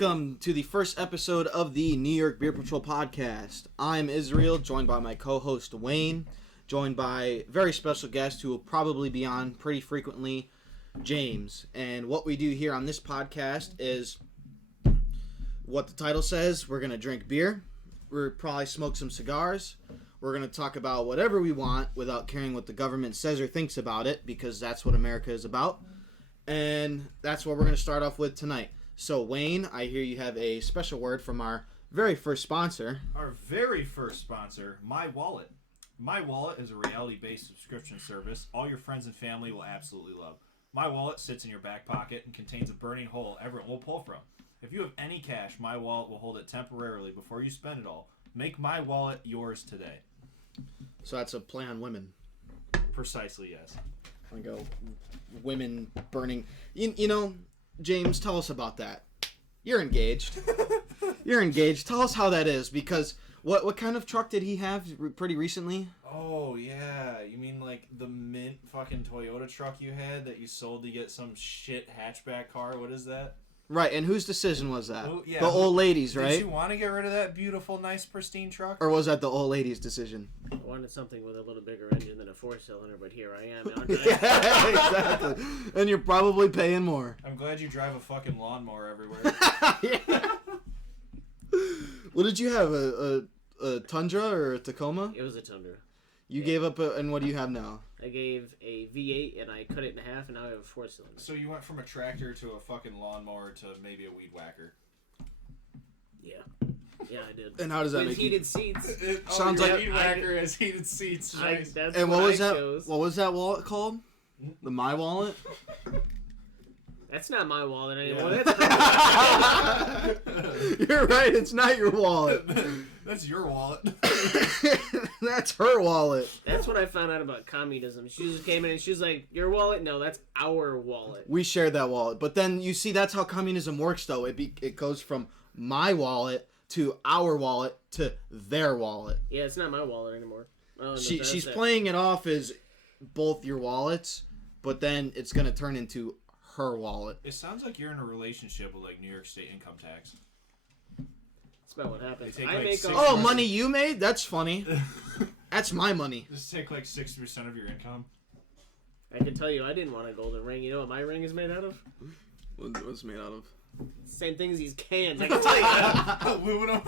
Welcome to the first episode of the New York Beer Patrol podcast. I'm Israel, joined by my co-host Wayne, joined by a very special guest who will probably be on pretty frequently, James. And what we do here on this podcast is what the title says. We're going to drink beer. We'll probably smoke some cigars. We're going to talk about whatever we want without caring what the government says or thinks about it, because that's what America is about. And that's what we're going to start off with tonight. So, Wayne, I hear you have a special word from our very first sponsor. Our very first sponsor, My Wallet. My Wallet is a reality-based subscription service all your friends and family will absolutely love. My Wallet sits in your back pocket and contains a burning hole everyone will pull from. If you have any cash, My Wallet will hold it temporarily before you spend it all. Make My Wallet yours today. So that's a play on women. Precisely, yes. I go, women burning. You know, James, tell us about that. You're engaged. You're engaged. Tell us how that is, because what kind of truck did he have pretty recently? Oh, yeah. You mean like the mint fucking Toyota truck you had that you sold to get some shit hatchback car? What is that? Right, and whose decision was that? Oh, yeah. The old lady's, right? Did you want to get rid of that beautiful, nice, pristine truck? Or was that the old lady's decision? I wanted something with a little bigger engine than a four-cylinder, but here I am. Yeah, exactly. And you're probably paying more. I'm glad you drive a fucking lawnmower everywhere. Yeah. What did you have? A Tundra or a Tacoma? It was a Tundra. You gave up, and what do you have now? I gave a V8 and I cut it in half, and now I have a four-cylinder. So you went from a tractor to a fucking lawnmower to maybe a weed whacker. Yeah. Yeah, I did. And how does that with make heated you... seats. Sounds like weed whacker has heated seats. Nice. That's and what was that? chose. What was that wallet called? The My Wallet? That's not my wallet anymore. Yeah. You're right. It's not your wallet. That's your wallet. That's her wallet. That's what I found out about communism. She just came in and she was like, "Your wallet? No, that's our wallet." We shared that wallet, but then you see that's how communism works, though. It goes from my wallet to our wallet to their wallet. Yeah, it's not my wallet anymore. Oh, no, She's playing it off as both your wallets, but then it's gonna turn into her wallet. It sounds like you're in a relationship with like New York State income tax. That's about what happens. They take, I like, make 6 all... Oh, money you made? That's funny. That's my money. Just take like 60% of your income. I can tell you, I didn't want a golden ring. You know what my ring is made out of? What's it made out of? Same thing as these cans. I can tell you. Aluminum.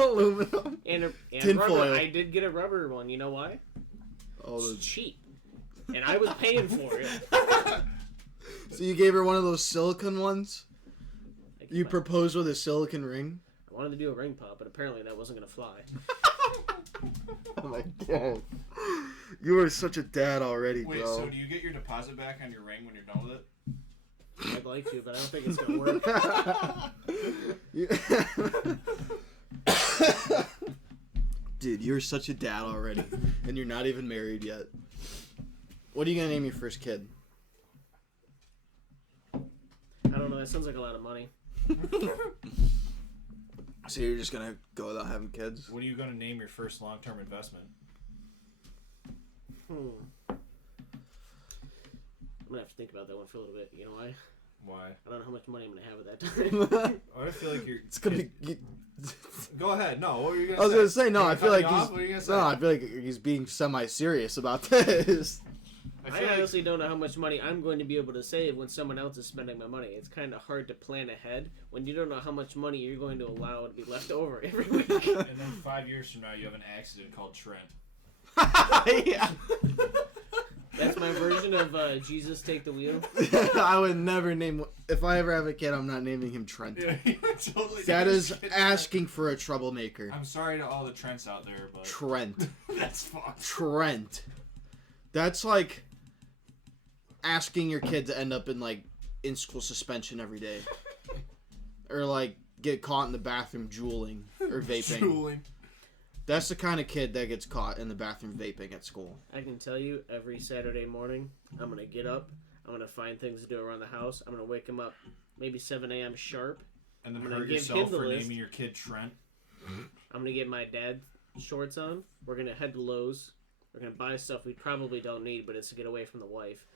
Aluminum. And Tin rubber. foil. I did get a rubber one. You know why? Oh, It's cheap. And I was paying for it. So you gave her one of those silicone ones? You I proposed with a silicone ring? wanted to do a ring pop, but apparently that wasn't going to fly. Oh my god. You are such a dad already, Wait, bro. so do you get your deposit back on your ring when you're done with it? I'd like to, but I don't think it's going to work. Dude, you're such a dad already, and you're not even married yet. What are you going to name your first kid? I don't know. That sounds like a lot of money. So you're just going to go without having kids? What are you going to name your first long-term investment? I'm going to have to think about that one for a little bit. You know why? Why? I don't know how much money I'm going to have at that time. I feel like you're... It's going to be... Go ahead. No, what were you going to say? I was going to say, no, I feel like What were you gonna say? No, I feel like he's being semi-serious about this. I honestly don't know how much money I'm going to be able to save when someone else is spending my money. It's kind of hard to plan ahead when you don't know how much money you're going to allow to be left over every week. And then 5 years from now, you have an accident called Trent. Yeah. That's my version of Jesus Take the Wheel. I would never name... If I ever have a kid, I'm not naming him Trent. Yeah, totally. That is asking for a troublemaker. I'm sorry to all the Trents out there, but... Trent. That's fucked. Trent. That's like asking your kid to end up in school suspension every day. Or get caught in the bathroom drooling or vaping. Drooling. That's the kind of kid that gets caught in the bathroom vaping at school. I can tell you, every Saturday morning, I'm going to get up, I'm going to find things to do around the house, I'm going to wake him up maybe 7 a.m. sharp. And then I'm gonna hurt give yourself him the for list. naming your kid Trent. I'm going to get my dad shorts on. We're going to head to Lowe's. We're going to buy stuff we probably don't need, but it's to get away from the wife.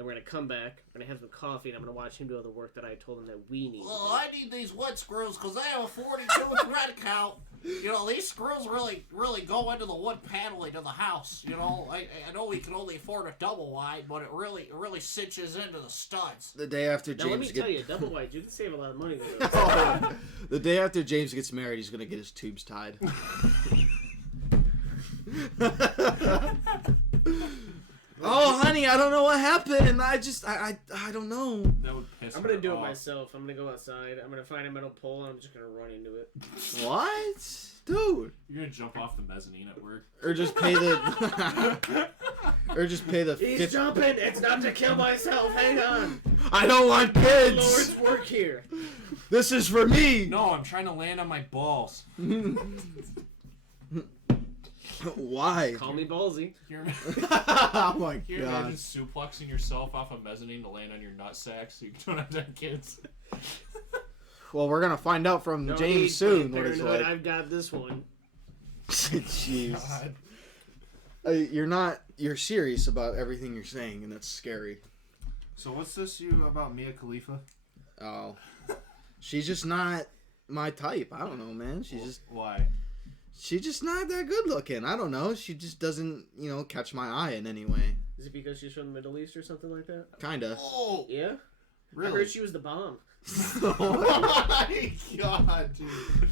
and we're gonna come back. We're gonna have some coffee, and I'm gonna watch him do all the work that I told him that we need. Oh, I need these wood screws because I have a 42 thread count. You know, these screws really go into the wood paneling of the house. You know, I know we can only afford a double wide, but it really cinches into the studs. The day after Now, let me James tell you, double wide, you can save a lot of money with those. the day after James gets married, he's gonna get his tubes tied. Oh, honey, I don't know what happened. I don't know. That would piss I'm gonna her do it off. myself. I'm gonna go outside. I'm gonna find a metal pole, and I'm just gonna run into it. What? Dude. You're gonna jump off the mezzanine at work. Or just pay the... He's jumping! It's not to kill myself! Hang on! I don't want kids! Lord's work here! This is for me! No, I'm trying to land on my balls. Why? Call me ballsy. Oh my Can you god. imagine suplexing yourself off a mezzanine to land on your nutsack so you don't have to have kids? Well, we're gonna find out from No James need, soon Planned what it's Parenthood, like. I've got this one. Jeez. God. You're serious about everything you're saying, and that's scary. So what's this you about Mia Khalifa? Oh. She's just not my type. I don't know, man. Why? She's just not that good looking. I don't know. She just doesn't, catch my eye in any way. Is it because she's from the Middle East or something like that? Kinda. Oh, Yeah? I Really? heard she was the bomb. oh my God, dude.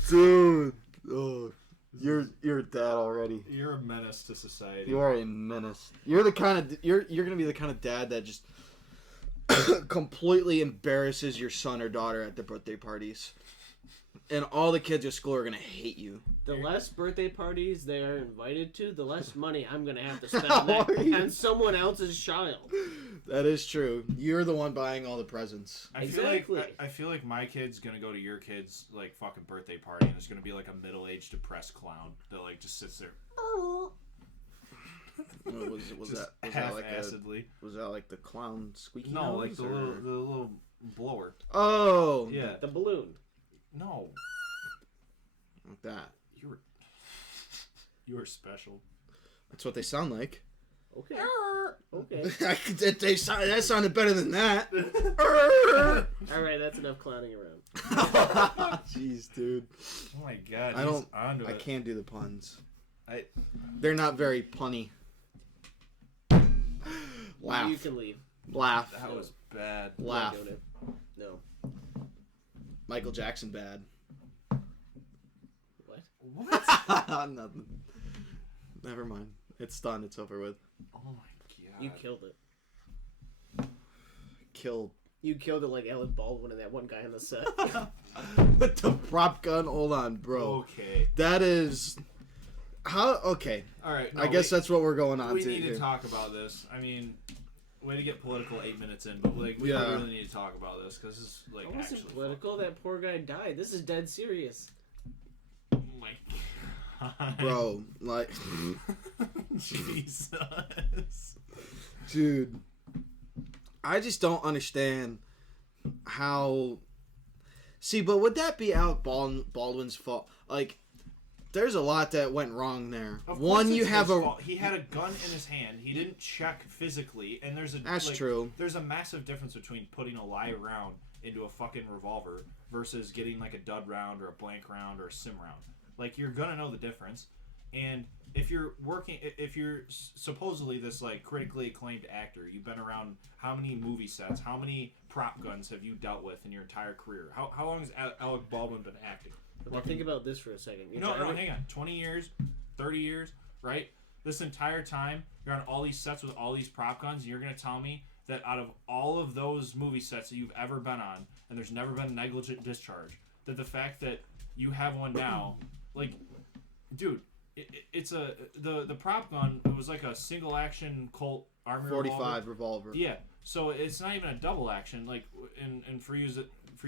Dude. Oh, you're dead already. You're a menace to society. You are a menace. You're the kind of you're gonna be the kind of dad that just completely embarrasses your son or daughter at the birthday parties, and all the kids at school are gonna hate you. The less birthday parties they are invited to, the less money I'm going to have to spend on someone else's child. That is true. You're the one buying all the presents. Exactly. I feel like my kid's gonna go to your kid's like fucking birthday party and there's gonna be like a middle-aged depressed clown that like just sits there Was just that half-assedly. was that like the clown squeaky No, nose, like the or- little blower. Oh, Yeah. The balloon. No, like that. you were special. That's what they sound like. Okay. Okay. That sounded better than that. All right, that's enough clowning around. Jeez, dude. Oh my god, I don't. Onto I it. can't do the puns. I They're not very punny. Laugh. You can leave. Laugh. that was bad. I'm Laugh. not doing it. No. Michael Jackson bad. What? What? Nothing. Never mind. It's done. It's over with. Oh my god. You killed it. Killed. You killed it like Alec Baldwin and that one guy on the set. With the prop gun. Hold on, bro. Okay. That is. How? Okay. All right. I guess that's what we're going on we to need here. to talk about this. I mean, way to get political 8 minutes in, but like we Yeah. really need to talk about this because this is like It wasn't actually political. That poor guy died. This is dead serious. Oh my god. Bro, like. Jesus. Dude. I just don't understand how. See, but would that be Alec Baldwin's fault? Like, there's a lot that went wrong there. Of One, course you it's have his a. fault. He had a gun in his hand. He didn't check physically, and there's a That's true. There's a massive difference between putting a live round into a fucking revolver versus getting like a dud round or a blank round or a sim round. Like you're gonna know the difference, and if you're supposedly this like critically acclaimed actor, you've been around how many movie sets, how many prop guns have you dealt with in your entire career? How long has Alec Baldwin been acting? But think about this for a second. No, hang on. 20 years, 30 years, right? This entire time, you're on all these sets with all these prop guns, and you're going to tell me that out of all of those movie sets that you've ever been on, and there's never been negligent discharge, that the fact that you have one now, like, dude, the prop gun, it was like a single action Colt Army 45 revolver. Yeah, so it's not even a double action. Like, and for you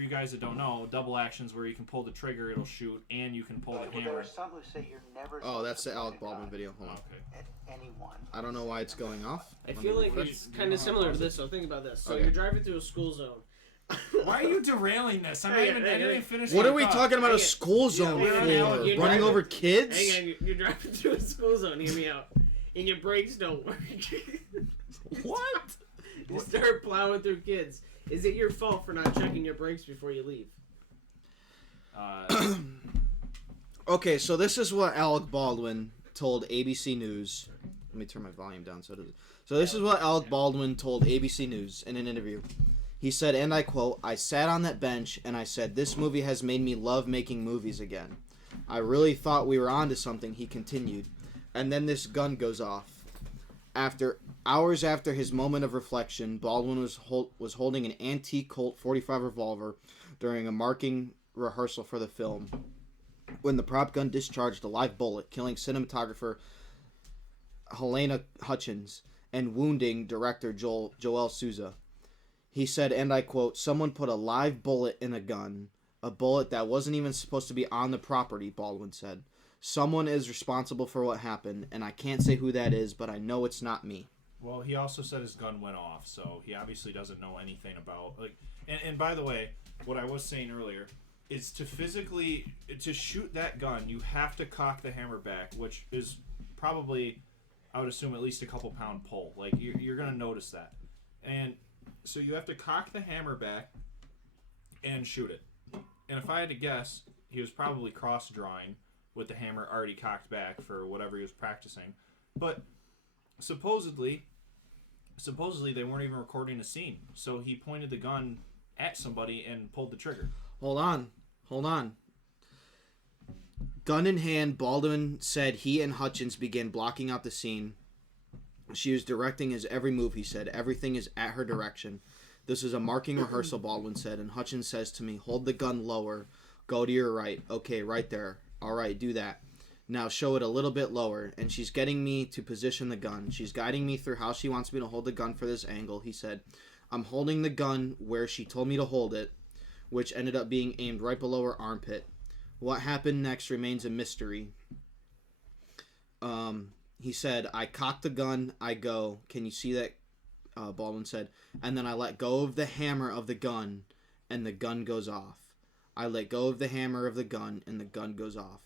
guys that don't know, double actions where you can pull the trigger, it'll shoot, and you can pull the There hammer. are some who say you're never. Oh, that's the supposed to Alec point a Baldwin gun video. Hold on. Okay. At anyone. I don't know why it's going off. I feel like it's kind of similar to this. So think about this. So Okay. you're driving through a school zone. Why are you derailing this? I didn't even finish. What my are we thought. talking about a Hang on. school zone hang on, hang on. for? You're Running driving- over kids? Hang on, you're driving through a school zone. Hear me out. And your brakes don't work. What? You start plowing through kids. Is it your fault for not checking your brakes before you leave? Okay, so this is what Alec Baldwin told ABC News. Let me turn my volume down so it doesn't. So this is what Alec Baldwin told ABC News in an interview. He said, and I quote, "I sat on that bench and I said, this movie has made me love making movies again. I really thought we were onto something," he continued. And then this gun goes off. Hours after his moment of reflection, Baldwin was holding an antique Colt .45 revolver during a marking rehearsal for the film when the prop gun discharged a live bullet, killing cinematographer Helena Hutchins and wounding director Joel Souza. He said, and I quote, "Someone put a live bullet in a gun, a bullet that wasn't even supposed to be on the property," Baldwin said. "Someone is responsible for what happened, and I can't say who that is, but I know it's not me." Well, he also said his gun went off, so he obviously doesn't know anything about And by the way, what I was saying earlier is to shoot that gun, you have to cock the hammer back, which is probably, I would assume, at least a couple pound pull. Like you're gonna notice that, and so you have to cock the hammer back and shoot it. And if I had to guess, he was probably cross drawing with the hammer already cocked back for whatever he was practicing. But supposedly they weren't even recording a scene, so he pointed the gun at somebody and pulled the trigger. Hold on. Gun in hand, Baldwin said he and Hutchins began blocking out the scene. She was directing his every move, he said. Everything is at her direction. This is a marking rehearsal, Baldwin said, and Hutchins says to me, "Hold the gun lower. Go to your right. Okay, right there. All right, do that. Now show it a little bit lower." And she's getting me to position the gun. She's guiding me through how she wants me to hold the gun for this angle, he said. I'm holding the gun where she told me to hold it, which ended up being aimed right below her armpit. What happened next remains a mystery. He said, "I cock the gun, I go." Can you see that? Baldwin said. "And then I let go of the hammer of the gun, and the gun goes off. I let go of the hammer of the gun, and the gun goes off."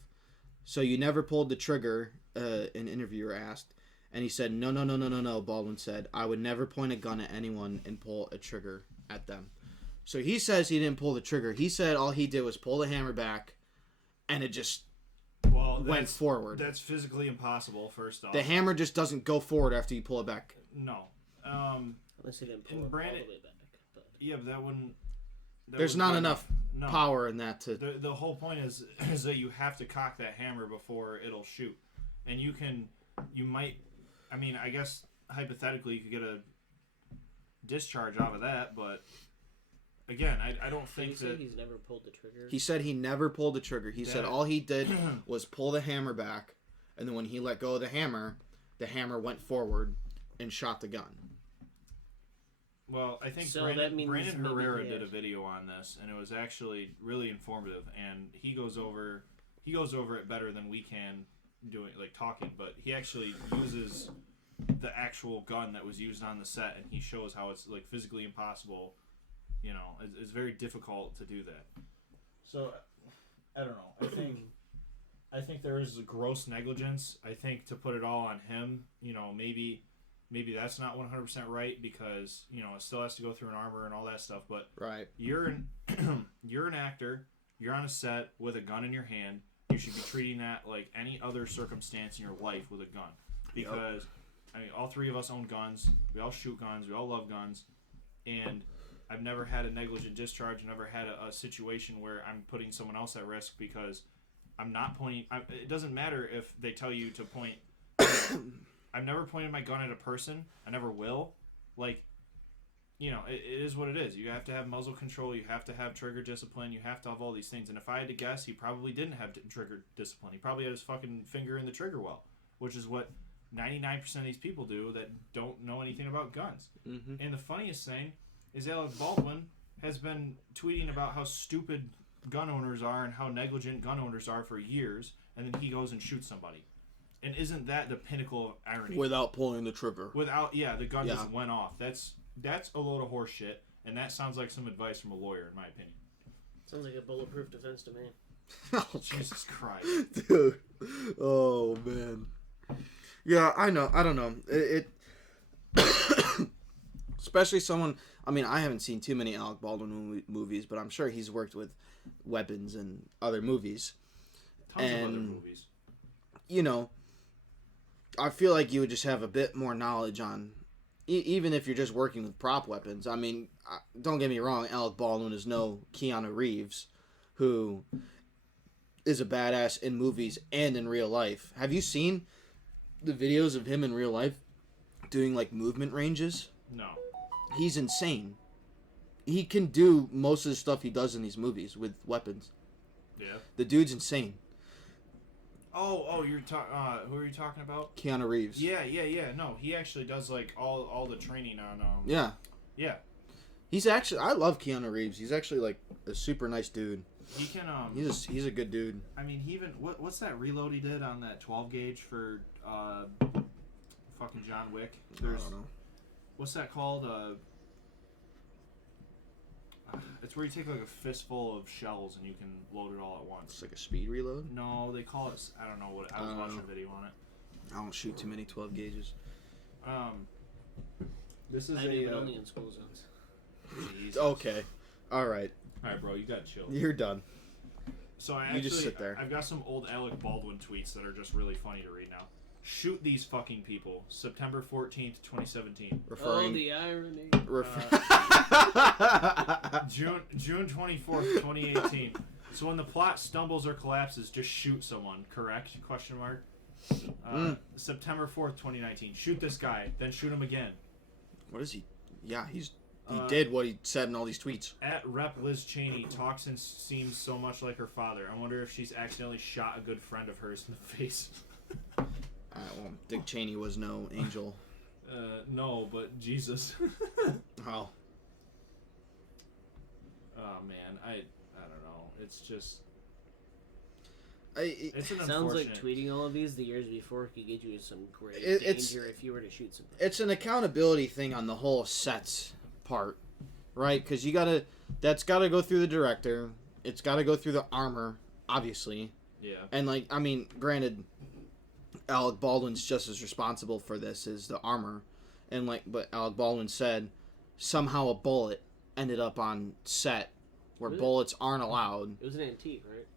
"So you never pulled the trigger?" An interviewer asked. And he said, No, Baldwin said. "I would never point a gun at anyone and pull a trigger at them." So he says he didn't pull the trigger. He said all he did was pull the hammer back, and it just went forward. That's physically impossible, first off. The hammer just doesn't go forward after you pull it back. No. Unless he didn't pull it all the way back. But... Yeah, but that wouldn't... There's not enough power in that to... The whole point is that you have to cock that hammer before it'll shoot. And I guess hypothetically you could get a discharge out of that, but again, I don't think that... he's never pulled the trigger? He said he never pulled the trigger. He said all he did was pull the hammer back, and then when he let go of the hammer went forward and shot the gun. Well, I think Brandon Herrera did a video on this, and it was actually really informative, and he goes over it better than we can doing talking, but he actually uses the actual gun that was used on the set, and he shows how it's physically impossible. It's very difficult to do that. So I don't know. I think there is gross negligence. I think to put it all on him, maybe that's not 100% right, because it still has to go through an armor and all that stuff. But right, you're an actor. You're on a set with a gun in your hand. You should be treating that like any other circumstance in your life with a gun, because all three of us own guns. We all shoot guns. We all love guns, and I've never had a negligent discharge. I've never had a situation where I'm putting someone else at risk because I'm not pointing. It doesn't matter if they tell you to point. I've never pointed my gun at a person. I never will. It is what it is. You have to have muzzle control. You have to have trigger discipline. You have to have all these things. And if I had to guess, he probably didn't have trigger discipline. He probably had his fucking finger in the trigger well, which is what 99% of these people do that don't know anything about guns. Mm-hmm. And the funniest thing is Alec Baldwin has been tweeting about how stupid gun owners are and how negligent gun owners are for years, and then he goes and shoots somebody. And isn't that the pinnacle of irony? Without pulling the trigger. The gun just went off. That's a load of horse shit, and that sounds like some advice from a lawyer, in my opinion. Sounds like a bulletproof defense to me. Oh, Jesus Christ. Dude. Oh, man. Yeah, I know. I don't know. especially someone. I mean, I haven't seen too many Alec Baldwin movies, but I'm sure he's worked with weapons in other movies. Tons of other movies. You know, I feel like you would just have a bit more knowledge on, even if you're just working with prop weapons. I mean, don't get me wrong, Alec Baldwin is no Keanu Reeves, who is a badass in movies and in real life. Have you seen the videos of him in real life doing like movement ranges? No. He's insane. He can do most of the stuff he does in these movies with weapons. Yeah. The dude's insane. Oh, you're who are you talking about? Keanu Reeves. Yeah. No, he actually does like all the training on Yeah. Yeah. He's actually, I love Keanu Reeves. He's actually like a super nice dude. He can He's a good dude. I mean, he even what's that reload he did on that 12 gauge for fucking John Wick? I don't know. What's that called? It's where you take like a fistful of shells and you can load it all at once. It's like a speed reload. No, they call it. I don't know what. I was watching a video on it. I don't shoot too many 12 gauges. This is I do, but only in school zones. Jesus. Okay. All right. All right, bro. You got chill. You're done. So I You actually, just sit there. I've got some old Alec Baldwin tweets that are just really funny to read now. Shoot these fucking people. September 14th, 2017. Referring. Oh, the irony. June 24th, 2018. So when the plot stumbles or collapses, just shoot someone. Correct? Question mark. September 4th, 2019. Shoot this guy, then shoot him again. What is he? Yeah, he did what he said in all these tweets. At Rep Liz Cheney talks and seems so much like her father. I wonder if she's accidentally shot a good friend of hers in the face. Well, Dick Cheney was no angel. No, but Jesus. Oh. Oh man, I don't know. It's just It it's an Sounds like unfortunate. tweeting all of these the years before could get you some great It's- danger if you were to shoot something. it's an accountability thing on the whole sets part, right? Because that's gotta go through the director. It's gotta go through the armor, obviously. Yeah. And like, I mean, granted, Alec Baldwin's just as responsible for this as the armor, and like, but Alec Baldwin said somehow a bullet ended up on set where Really? bullets aren't allowed. It was an antique, right?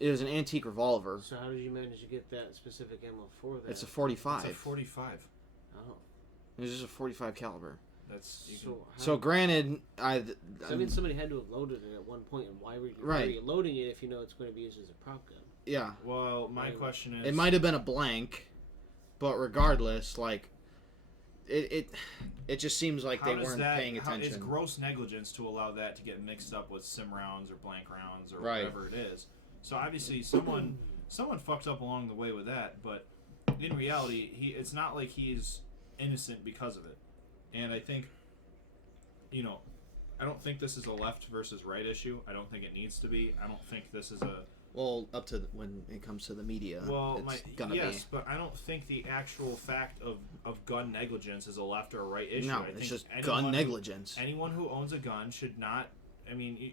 It was an antique revolver. So how did you manage to get that specific ammo for that? It's a 45. It's a 45. Oh. It was just a 45 caliber. That's So granted, I mean, somebody had to have loaded it at one point, and why were you loading it if you know it's going to be used as a prop gun? yeah, well, my question is, it might have been a blank, but regardless, like, it just seems like they weren't paying attention. It's gross negligence to allow that to get mixed up with sim rounds or blank rounds or Right. whatever it is. So obviously someone fucked up along the way with that, but in reality, it's not like he's innocent because of it. And I think, I don't think this is a left versus right issue. I don't think it needs to be. I don't think this is a Well, up to when it comes to the media, well, it's gonna yes, but I don't think the actual fact of gun negligence is a left or a right issue. No, I think it's just anyone gun negligence. Anyone who owns a gun should not. I mean,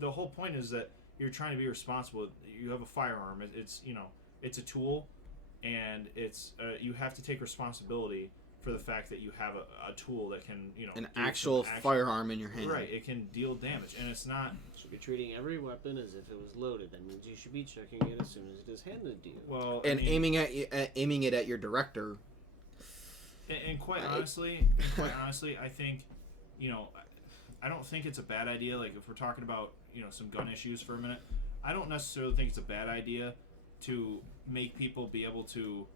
the whole point is that you're trying to be responsible. You have a firearm. It's it's a tool, and it's you have to take responsibility for the fact that you have a tool that can An actual firearm in your hand. Right, it can deal damage, and it's not. So you're treating every weapon as if it was loaded. That means you should be checking it as soon as it is handed to you. Well, And I mean, aiming it at your director. and quite honestly, I think, I don't think it's a bad idea. Like if we're talking about some gun issues for a minute, I don't necessarily think it's a bad idea to make people be able to,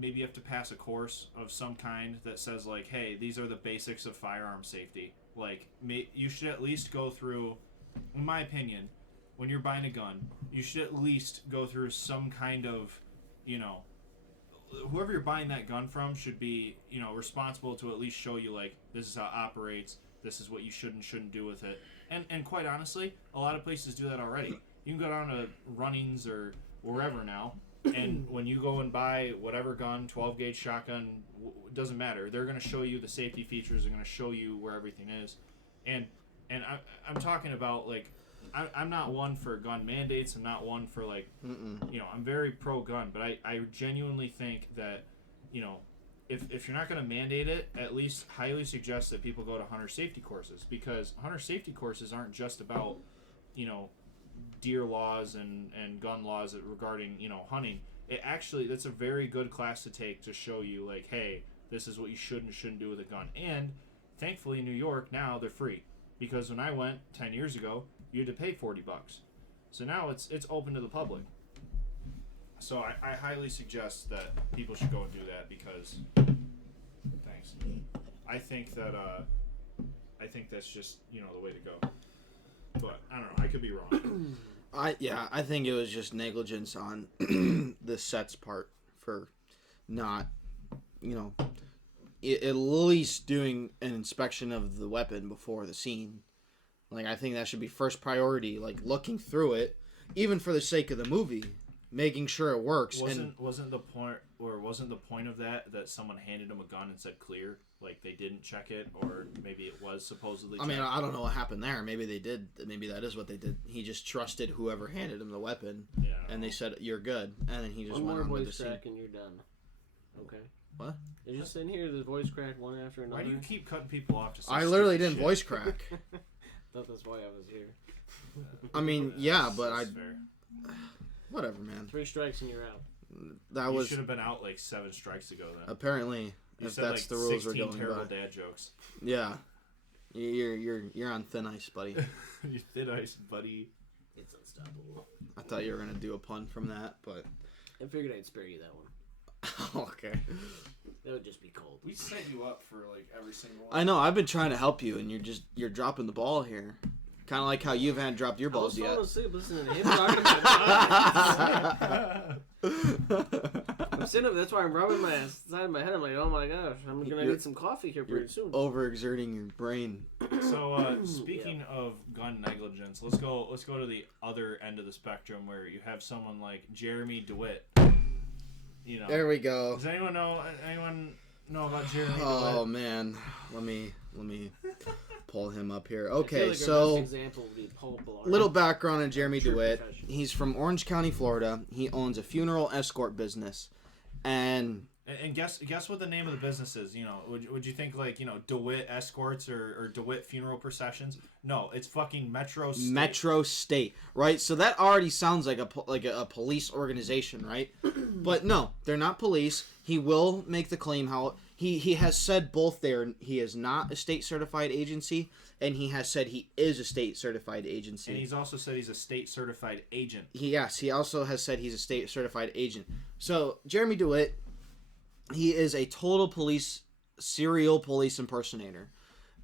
maybe you have to pass a course of some kind that says like, hey, these are the basics of firearm safety. Like you should at least go through, in my opinion, when you're buying a gun, you should at least go through some kind of, whoever you're buying that gun from should be, responsible to at least show you like this is how it operates, this is what you should and shouldn't do with it. And quite honestly, a lot of places do that already. You can go down to Runnings or wherever now, and when you go and buy whatever gun, 12 gauge shotgun, doesn't matter. They're going to show you the safety features. They're going to show you where everything is. And I'm talking about like, I'm not one for gun mandates. I'm not one for like, I'm very pro gun, but I genuinely think that, if you're not going to mandate it, at least highly suggest that people go to hunter safety courses, because hunter safety courses aren't just about, deer laws and gun laws regarding, hunting. It actually, that's a very good class to take to show you, like, hey, this is what you should and shouldn't do with a gun. And thankfully in New York now they're free, because when I went 10 years ago you had to pay $40. So now it's open to the public. So I highly suggest that people should go and do that, because thanks. I think that's just the way to go. But I don't know. I could be wrong. I think it was just negligence on the set's part for not, at least doing an inspection of the weapon before the scene. Like, I think that should be first priority. Like, looking through it, even for the sake of the movie, making sure it works. Wasn't the point of that someone handed him a gun and said clear? Like, they didn't check it, or maybe it was supposedly checked? I mean, I don't know what happened there. Maybe they did. Maybe that is what they did. He just trusted whoever handed him the weapon, and they said, "You're good," and then he just one went more on with the voice scene. crack and you're done. Okay. What? You're just sitting here, there's voice crack one after another. Why do you keep cutting people off? To say I literally stupid didn't shit? voice crack. Thought that's why I was here. I mean, yeah, but that's fair. Whatever, man. 3 strikes and you're out. That You was should have been out like 7 strikes ago then. apparently, You if said that's like the rules we're 16 going terrible by. dad jokes. Yeah, you're on thin ice, buddy. You thin ice, buddy. It's unstoppable. I thought you were gonna do a pun from that, but I figured I'd spare you that one. okay. That would just be cold. We set you up for like every single one. I know. I've been trying to help you, and you're dropping the ball here. Kind of like how you haven't dropped your balls I was yet. falling asleep listening to him talking about I'm sitting up. That's why I'm rubbing my side of my head. I'm like, oh my gosh, I'm gonna need some coffee here pretty soon. Overexerting your brain. So speaking of gun negligence, let's go to the other end of the spectrum where you have someone like Jeremy DeWitt. There we go. Does anyone know about Jeremy Oh DeWitt? man, let me pull him up here. I feel Okay, like our best so example would be Paul Blart. little background on Jeremy True DeWitt. professional. He's from Orange County, Florida. He owns a funeral escort business, and guess what the name of the business is? Would you think like DeWitt Escorts or DeWitt Funeral Processions? No, it's fucking Metro State. Metro State, right? So that already sounds like a police organization, right? But no, they're not police. He will make the claim how he has said both there. He is not a state certified agency, and he has said he is a state certified agency. And he's also said he's a state certified agent. He also has said he's a state certified agent. So Jeremy DeWitt, he is a total serial police impersonator.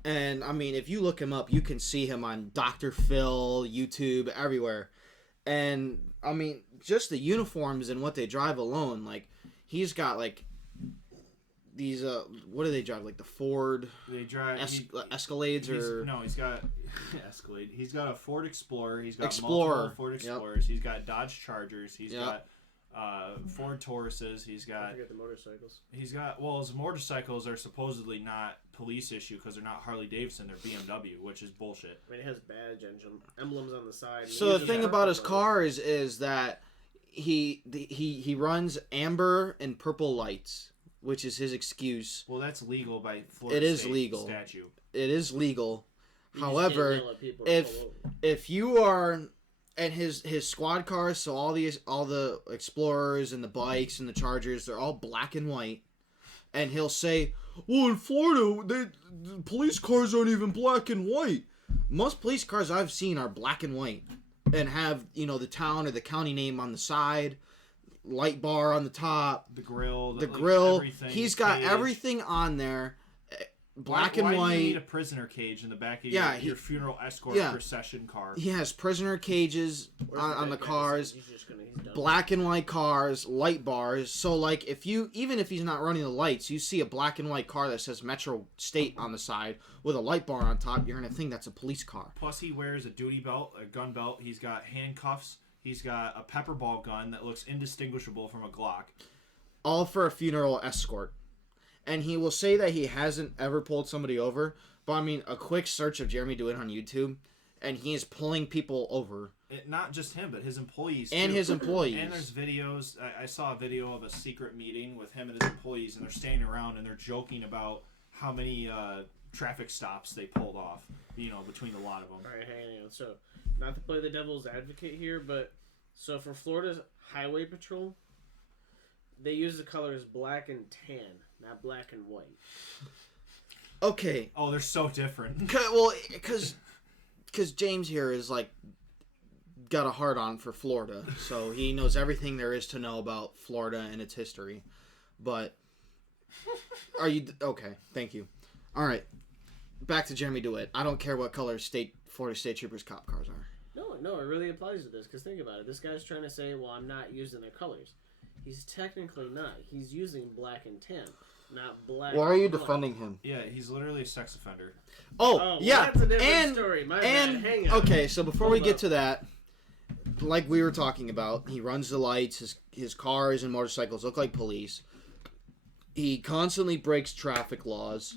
And I mean, if you look him up, you can see him on Dr. Phil, YouTube, everywhere. And I mean, just the uniforms and what they drive alone, like he's got like these what do they drive, like the Ford They drive Escalades he's got Escalade. He's got a Ford Explorer. He's got Explorer. multiple Ford Explorers. He's got Dodge Chargers. He's Yep. got Ford Tauruses. He's I got forget the motorcycles. his motorcycles are supposedly not police issue because they're not Harley Davidson. They're BMW, which is bullshit. I mean, it has badge emblems on the side. So the thing about his car is that he runs amber and purple lights, which is his excuse. Well, that's legal by Florida It is State legal. statute. It is legal. You just can't However, yell at people to if pull over. if you are and his squad cars, so all the Explorers and the bikes and the Chargers, they're all black and white, and he'll say, "Well, in Florida, the police cars aren't even black and white." Most police cars I've seen are black and white and have the town or the county name on the side, light bar on the top, The grill. the grill. Everything, He's the got cage. everything on there, black Why and do you need a white. prisoner cage in the back of Yeah, your funeral escort yeah. procession car? He has prisoner cages Where's on the bad guy? cars. He's done. Black and white cars, light bars. So like even if he's not running the lights, you see a black and white car that says Metro State on the side with a light bar on top, you're gonna think that's a police car. Plus, he wears a duty belt, a gun belt. He's got handcuffs. He's got a pepper ball gun that looks indistinguishable from a Glock. All for a funeral escort. And he will say that he hasn't ever pulled somebody over, but I mean a quick search of Jeremy DeWitt on YouTube, and he is pulling people over not just him, but his employees And too. his employees. And there's videos. I saw a video of a secret meeting with him and his employees, and they're standing around and they're joking about how many traffic stops they pulled off. Between a lot of them. All right, hang on. So, not to play the devil's advocate here, but so for Florida's highway patrol, they use the colors black and tan, not black and white. Okay. Oh, they're so different. Well, because James here is like got a hard on for Florida, so he knows everything there is to know about Florida and its history. But are you okay? Thank you. All right, back to Jeremy DeWitt. I don't care what color Florida State Troopers cop cars are. No, it really applies to this, because think about it. This guy's trying to say, well, I'm not using their colors. He's technically not. He's using black and tan, not black. Why are you and white. defending him? Yeah, he's literally a sex offender. Oh, yeah, that's a different and story. My and bad. Hang on. okay, so before Hold we get up. to that, like we were talking about, he runs the lights. His cars and motorcycles look like police. He constantly breaks traffic laws,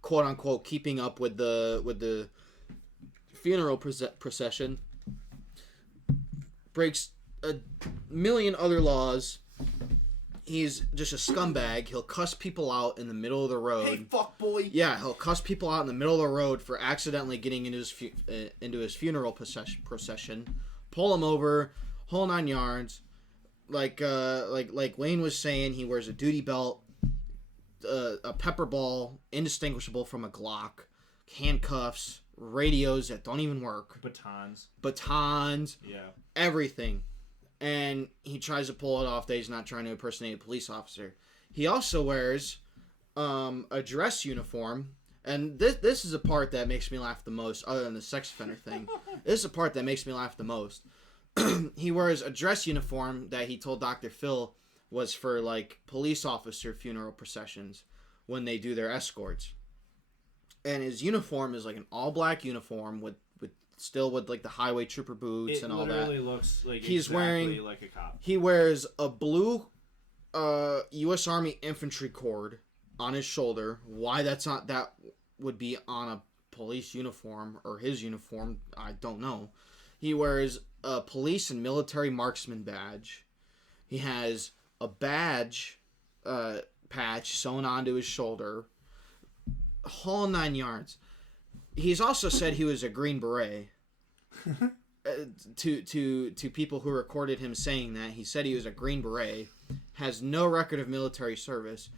quote unquote, keeping up with the funeral procession. Breaks a million other laws. He's just a scumbag. He'll cuss people out in the middle of the road. Hey, fuck boy. Yeah, he'll cuss people out in the middle of the road for accidentally getting into his funeral procession. Pull him over, whole 9 yards. Like Wayne was saying, he wears a duty belt, a pepper ball, indistinguishable from a Glock, handcuffs, radios that don't even work, batons, Yeah. everything. And he tries to pull it off that he's not trying to impersonate a police officer. He also wears a dress uniform, and this is a part that makes me laugh the most, other than the sex offender thing. This is the part that makes me laugh the most. He wears a dress uniform that he told Dr. Phil was for, like, police officer funeral processions when they do their escorts. And his uniform is like an all-black uniform with like the highway trooper boots and all that. It literally looks like He's exactly wearing like a cop. He wears a blue U.S. Army infantry cord on his shoulder. Why that would be on a police uniform or his uniform, I don't know. He wears a police and military marksman badge. He has a badge patch sewn onto his shoulder. Whole 9 yards. He's also said he was a Green Beret. To people who recorded him saying that, he said he was a Green Beret, has no record of military service,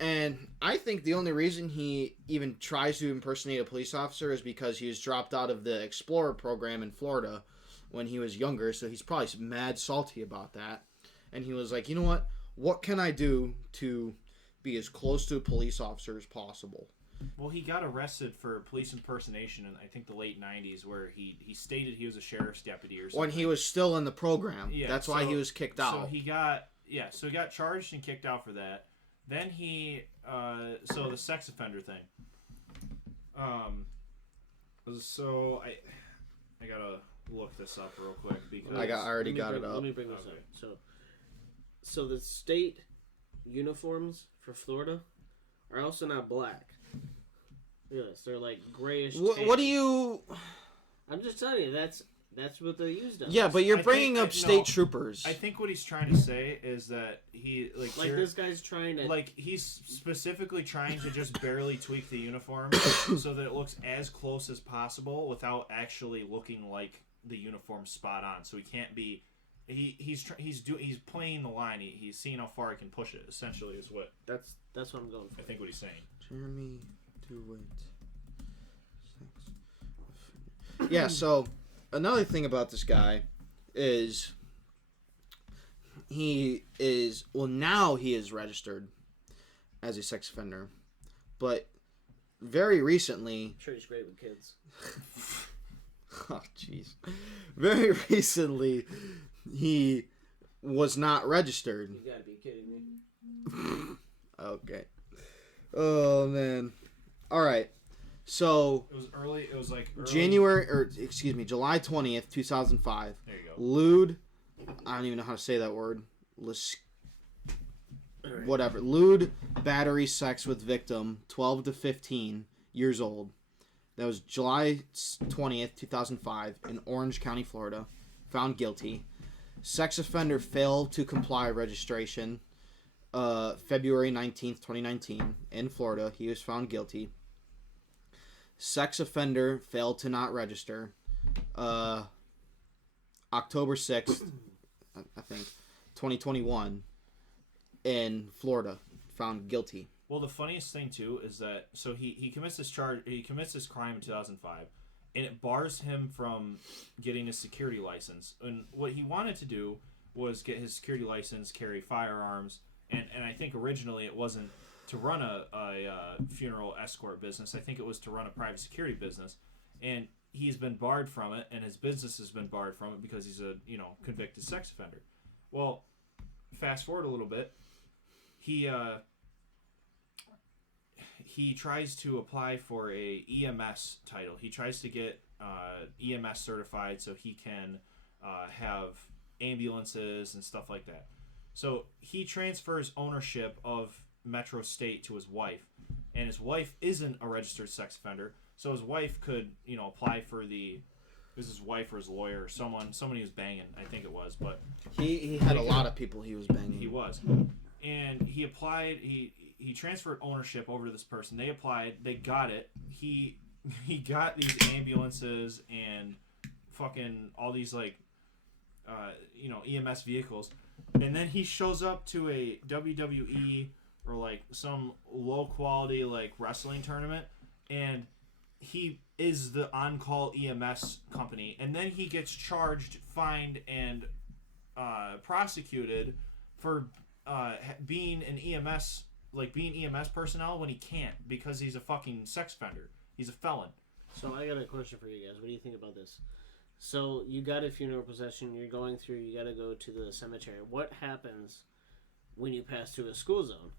and I think the only reason he even tries to impersonate a police officer is because he was dropped out of the Explorer program in Florida when he was younger, so he's probably mad salty about that, and he was like, you know what can I do to be as close to a police officer as possible? Well, he got arrested for police impersonation in, I think, the late 90s, where he stated he was a sheriff's deputy or something. When he was still in the program. Yeah, That's why he was kicked out. So he got charged and kicked out for that. Then so the sex offender thing. So I gotta look this up real quick because I already got it up. Let me bring this Okay. up. So the state uniforms for Florida are also not black. Yes, they're like grayish. What do you? I'm just telling you, that's what they used on. Yeah, but you're I bringing think- up no, state troopers. I think what he's trying to say is that he like this guy's trying to like he's specifically trying to just barely tweak the uniform so that it looks as close as possible without actually looking like the uniform spot on. So he can't be. He's playing the line. He's seeing how far he can push it. Essentially, is what That's what I'm going for. I think what he's saying. Jeremy DeWitt. Yeah. So another thing about this guy is now he is registered as a sex offender, but very recently. I'm sure he's great with kids. Oh, jeez. Very recently, he was not registered. You gotta be kidding me. Okay. Oh, man. All right. So, It was early. It was like early. July 20th, 2005. There you go. Lewd. I don't even know how to say that word. Whatever. Lewd battery sex with victim, 12 to 15 years old. That was July 20th, 2005, in Orange County, Florida. Found guilty. Sex offender failed to comply registration. February 19th, 2019, in Florida. He was found guilty. Sex offender failed to not register. October 6th, I think, 2021, in Florida. Found guilty. Well, the funniest thing too is that he commits this crime in 2005, and it bars him from getting his security license. And what he wanted to do was get his security license, carry firearms, and I think originally it wasn't to run a funeral escort business. I think it was to run a private security business, and he's been barred from it, and his business has been barred from it because he's a convicted sex offender. Well, fast forward a little bit, he tries to apply for a EMS title. He tries to get EMS certified so he can have ambulances and stuff like that. So he transfers ownership of Metro State to his wife, and his wife isn't a registered sex offender. So his wife could, apply for it was his wife or his lawyer or someone he was banging, I think it was. But he had a lot of people he was banging. He was. And he applied, he transferred ownership over to this person. They applied, they got it. He got these ambulances and fucking all these EMS vehicles. And then he shows up to a WWE or some low quality wrestling tournament, and he is the on-call EMS company, and then he gets charged, fined, and prosecuted for being an EMS, being EMS personnel when he can't because he's a fucking sex offender. He's a felon. So I got a question for you guys. What do you think about this? So you got a funeral procession. You're going through. You got to go to the cemetery. What happens when you pass through a school zone?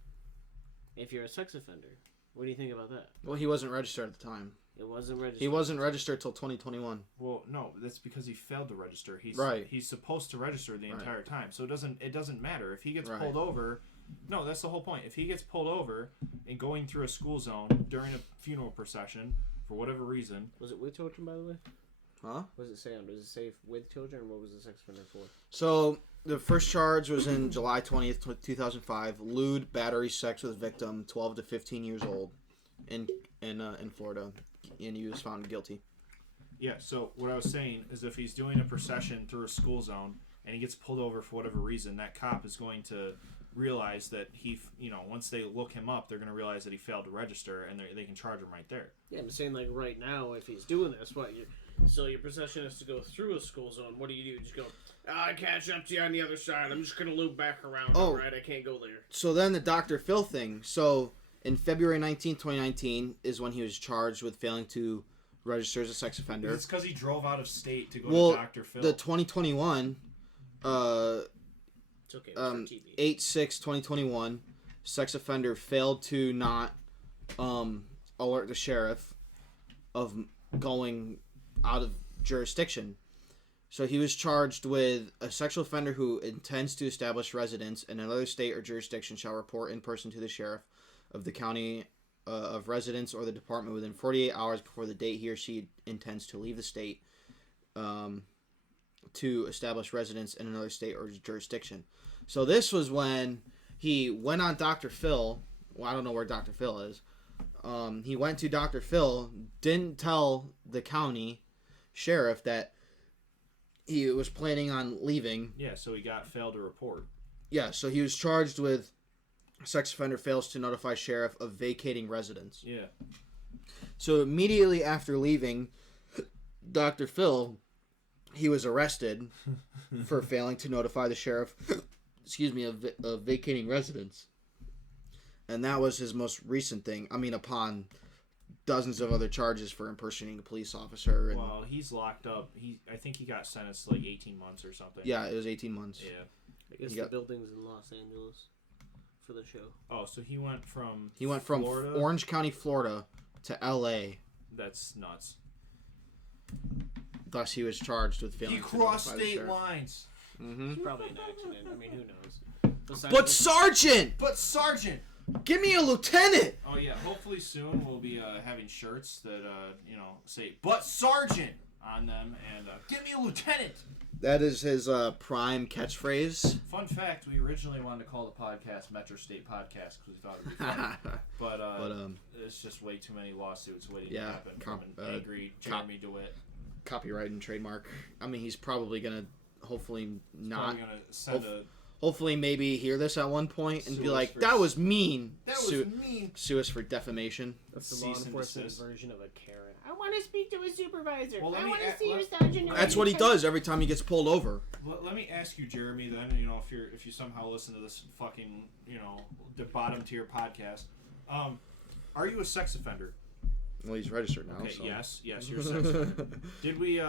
If you're a sex offender, what do you think about that? Well, he wasn't registered at the time. It wasn't registered. He wasn't registered till 2021. Well, no, that's because he failed to register. He's supposed to register the entire time, so it doesn't matter if he gets pulled over. No, that's the whole point. If he gets pulled over and going through a school zone during a funeral procession for whatever reason, was it with children, by the way? Huh? What does it say on? Does it say with children, or what was the sex offender for? So the first charge was in July 20th, 2005. Lewd battery sex with victim, 12 to 15 years old, in Florida, and he was found guilty. Yeah. So what I was saying is, if he's doing a procession through a school zone and he gets pulled over for whatever reason, that cop is going to realize that once they look him up, they're going to realize that he failed to register, and they can charge him right there. Yeah, I'm saying right now, if he's doing this, so your procession has to go through a school zone. What do? Just go, I catch up to you on the other side. I'm just going to loop back around. Oh. All right, I can't go there. So then the Dr. Phil thing. So in February 19, 2019 is when he was charged with failing to register as a sex offender. It's because he drove out of state to go to Dr. Phil. The 2021, it's okay. For TV. 8/6/2021, sex offender failed to not alert the sheriff of going out of jurisdiction. So he was charged with a sexual offender who intends to establish residence in another state or jurisdiction shall report in person to the sheriff of the county of residence or the department within 48 hours before the date he or she intends to leave the state to establish residence in another state or jurisdiction. So this was when he went on Dr. Phil. Well, I don't know where Dr. Phil is. He went to Dr. Phil, didn't tell the county sheriff that he was planning on leaving. Yeah, so he got failed to report. Yeah, so he was charged with sex offender fails to notify sheriff of vacating residence. Yeah. So immediately after leaving Dr. Phil, he was arrested for failing to notify the sheriff, of vacating residence. And that was his most recent thing. I mean, upon dozens of other charges for impersonating a police officer. And, well, he's locked up. I think he got sentenced to 18 months or something. Yeah, it was 18 months. Yeah. I guess the building's in Los Angeles for the show. Oh, so he went from Florida? Orange County, Florida to L.A. That's nuts. Thus, he was charged with failing He to crossed notify the state sheriff. lines. Mm-hmm. It's probably an accident. I mean, who knows? But Sergeant! But Sergeant! Give me a lieutenant. Oh yeah, hopefully soon we'll be having shirts that say "But Sergeant" on them and "Give me a lieutenant." That is his prime catchphrase. Fun fact: we originally wanted to call the podcast "Metro State Podcast" because we thought it'd be funny, but it's just way too many lawsuits waiting to happen from an angry Jeremy DeWitt. Copyright and trademark. I mean, he's probably gonna hopefully not. Probably gonna send Hopefully, maybe hear this at one point and Sue be us like, for "That was mean." That was mean. Sue us for defamation. That's the Cease law and enforcement desist. version of a Karen. I want to speak to a supervisor. Well, let I me want a- to see your let- sergeant. That's what he does every time he gets pulled over. Let me ask you, Jeremy. Then if you somehow listen to this fucking the bottom tier podcast, are you a sex offender? Well, he's registered now. Okay, So. yes, you're a sex offender. Did we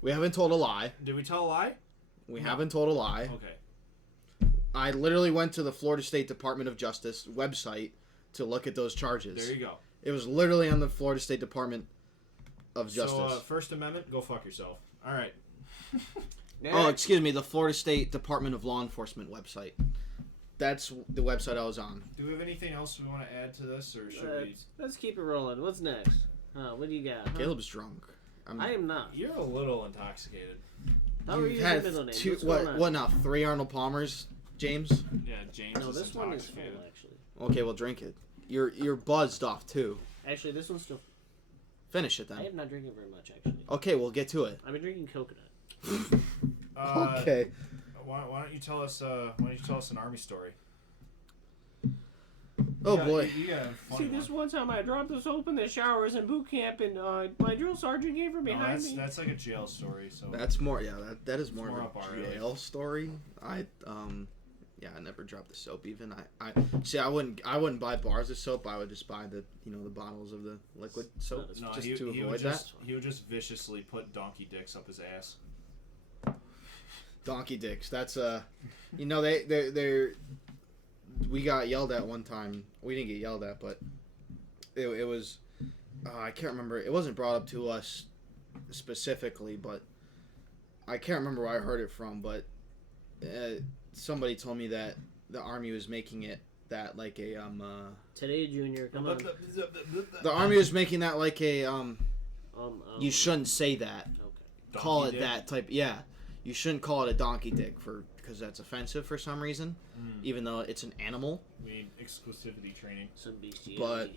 We haven't told a lie. did we tell a lie? We haven't told a lie. Okay. I literally went to the Florida State Department of Justice website to look at those charges. There you go. It was literally on the Florida State Department of Justice. So, First Amendment, go fuck yourself. All right. Oh, excuse me, the Florida State Department of Law Enforcement website. That's the website I was on. Do we have anything else we want to add to this, or should we? Let's keep it rolling. What's next? What do you got? Huh? Caleb's drunk. I am not. You're a little intoxicated. How are You've you had middle name? two, What's going on? what now? 3 Arnold Palmers, James? Yeah, James No, is this one is full intoxicated. actually. Okay, well drink it. You're buzzed off too. Actually, this one's still. Finish it I then. am not drinking very much actually. Okay, we'll get to it. I've been drinking coconut. Okay. Why don't you tell us? Why don't you tell us an army story? Oh boy. You got a funny See, this one. one time I dropped the soap in the showers in boot camp, and my drill sergeant came from No, behind me. that's like a jail story. So That's more. Yeah, that is more more of up a our alley. jail story. I never dropped the soap. Even I see. I wouldn't buy bars of soap. I would just buy the the bottles of the liquid soap No, just he to would avoid just he would just viciously put donkey dicks up his ass. that. Donkey dicks. That's they're we got yelled at one time. We didn't get yelled at, but it was I can't remember. It wasn't brought up to us specifically, but I can't remember where I heard it from. But somebody told me that the Army was making it that like a Today, Junior, come on. the Army was making that like a you You shouldn't say that. Okay. Call Donkey it dick? that type. Yeah, you shouldn't call it a donkey dick because that's offensive for some reason, even though it's an animal. We need exclusivity training. Some bestiality. But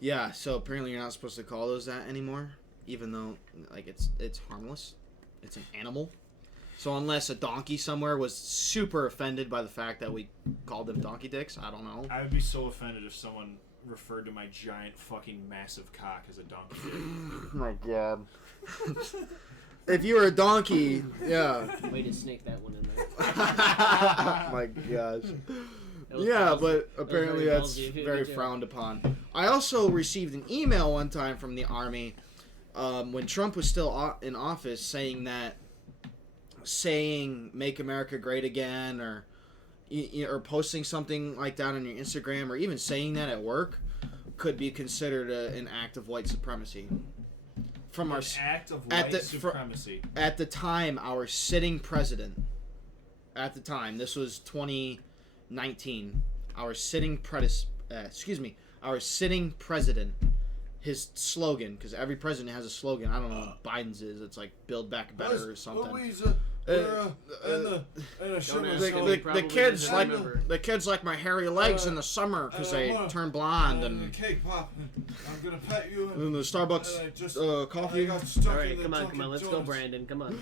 yeah, so apparently you're not supposed to call those that anymore, even though like it's harmless. It's an animal. So unless a donkey somewhere was super offended by the fact that we called them donkey dicks, I don't know. I would be so offended if someone referred to my giant fucking massive cock as a donkey dick. Oh my god. If you were a donkey, yeah. Way to snake that one in there. Oh my gosh. That was Yeah, ballsy. but That was apparently very that's ballsy of you to very do. frowned upon. I also received an email one time from the Army when Trump was still in office saying "Make America Great Again" or posting something like that on your Instagram or even saying that at work could be considered an act of white supremacy. From our An act of at white the- supremacy. at the time, our sitting president, at the time, this was 2019, our sitting our sitting president, his slogan, because every president has a slogan. I don't know what Biden's is. It's like "Build Back Better" or something. The kids doesn't like remember. the kids like my hairy legs in the summer because they turn blonde and cake pop. I'm gonna pet you. in the Starbucks coffee. All right, come on, let's go, Brandon. Come on.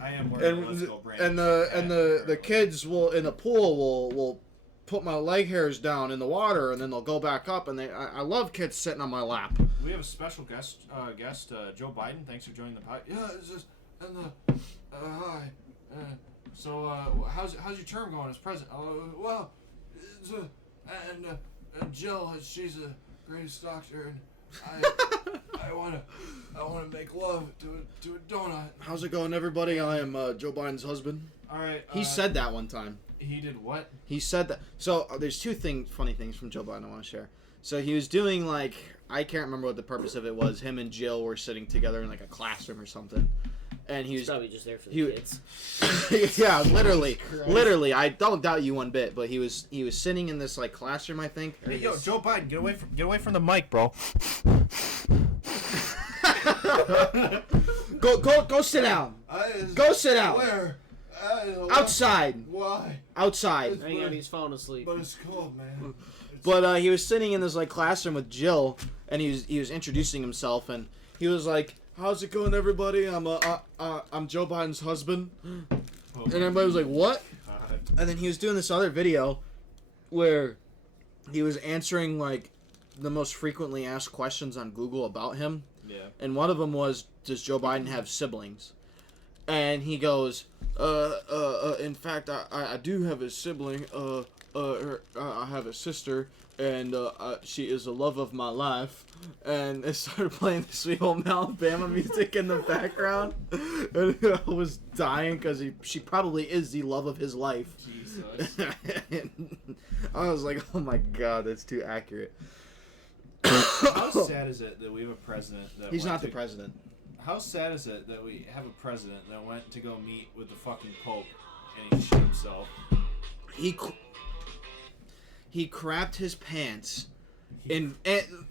I am wearing a Let's Go Brandon. The kids will in the pool will put my leg hairs down in the water and then they'll go back up and I love kids sitting on my lap. We have a special guest, Joe Biden. Thanks for joining the pod. Yeah, it's just hi. So how's your term going as president? Well, it's, and Jill, she's the greatest doctor, and I wanna make love to a donut. How's it going, everybody? I am Joe Biden's husband. All right. He said that one time. He did what? He said that. So there's two funny things from Joe Biden I want to share. So he was doing like I can't remember what the purpose of it was. Him and Jill were sitting together in like a classroom or something, and he He's was probably just there for the he- kids. yeah, literally. I don't doubt you one bit. But he was sitting in this like classroom, I think. Hey, yo, Joe Biden, get away from the mic, bro. Go sit down. Go sit down. Where? Outside. Why? Outside. Hang on, he's falling asleep. But it's cold, man. But he was sitting in this like classroom with Jill, and he was introducing himself, and he was like, "How's it going, everybody? I'm Joe Biden's husband." And everybody was like, "What?" And then he was doing this other video where he was answering like the most frequently asked questions on Google about him. Yeah. And one of them was, "Does Joe Biden have siblings?" And he goes, in fact, I do have a sibling. I have a sister, and she is the love of my life." And it started playing the Sweet Home Alabama music in the background, and I was dying because she probably is the love of his life. Jesus. I was like, oh my god, that's too accurate. How sad is it that we have a president that He's went not the to- president. How sad is it that we have a president that went to go meet with the fucking Pope and he shit himself? He crapped his pants. And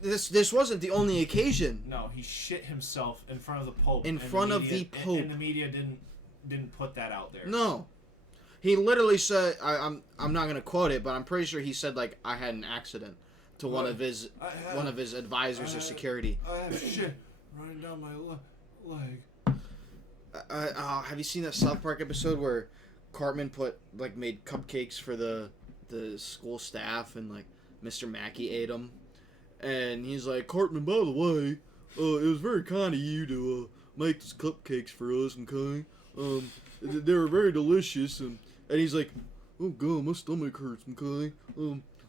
this wasn't the only occasion. No, he shit himself in front of the Pope. In and front of media- the Pope. And the media didn't put that out there. No. He literally said, I'm not gonna quote it, but I'm pretty sure he said like I had an accident to one of his advisors or security. I have shit running down my leg. Have you seen that South Park episode where Cartman made cupcakes for the school staff and like Mr. Mackey ate them, and he's like, "Cartman, by the way, it was very kind of you to make these cupcakes for us, okay? They were very delicious." And he's like, "Oh god, my stomach hurts, okay?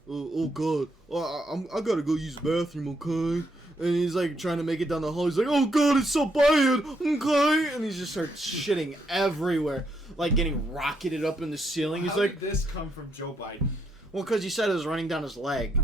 Oh god, I gotta go use the bathroom, okay?" And he's like trying to make it down the hall. He's like, "Oh god, it's so bad, okay?" And he just starts shitting everywhere, like getting rocketed up in the ceiling. He's How like, did this come from Joe Biden? "Well, because you said it was running down his leg."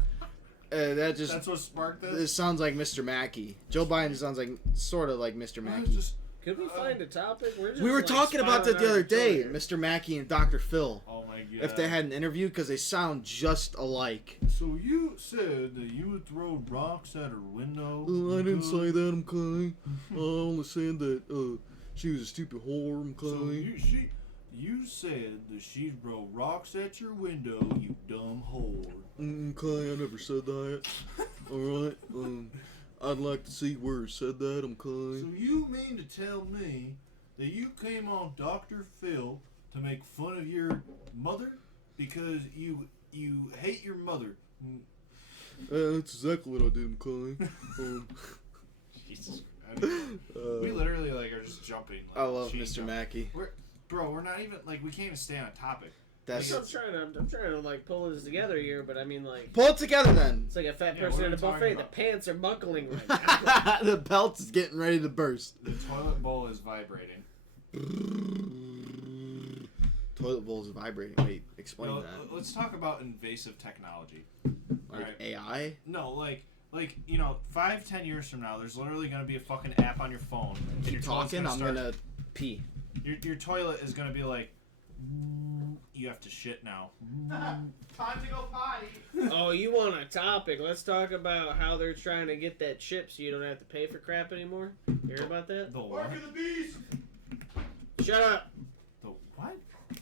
That's what sparked this? It sounds like Mr. Mackey. Joe Biden sounds like sort of like Mr. Mackey. Could we find a topic? We were talking about that the other day, Mr. Mr. Mackey and Dr. Phil. Oh my god. If they had an interview, because they sound just alike. So you said that you would throw rocks at her window? I didn't say that, okay? I only said that she was a stupid whore, So okay? you said that she'd throw rocks at your window, you dumb whore. Okay, I never said that. Alright, I'd like to see where it said that, okay? So you mean to tell me that you came on Dr. Phil to make fun of your mother because you hate your mother? That's exactly what I did, okay? Jesus Christ. We literally are just jumping. I love cheating Mr. jump. Mackey. We're not even we can't even stay on topic. That's I'm trying to like pull this together here, but I mean like pull it together then. it's like a fat Yeah, person what at are a we talking buffet. The about? pants are buckling right now. The belt is getting ready to burst. The toilet bowl is vibrating. Toilet bowl is vibrating. Wait, explain No, that. let's talk about invasive technology. Like Alright. AI? No, 5-10 years from now, there's literally gonna be a fucking app on your phone. And Keep your toilet's talking, I'm start- gonna pee. Your toilet is gonna be like, you have to shit now. Time to go potty. Oh, you want a topic? Let's talk about how they're trying to get that chip so you don't have to pay for crap anymore. You heard about that? The what? the beast. Shut up. The what?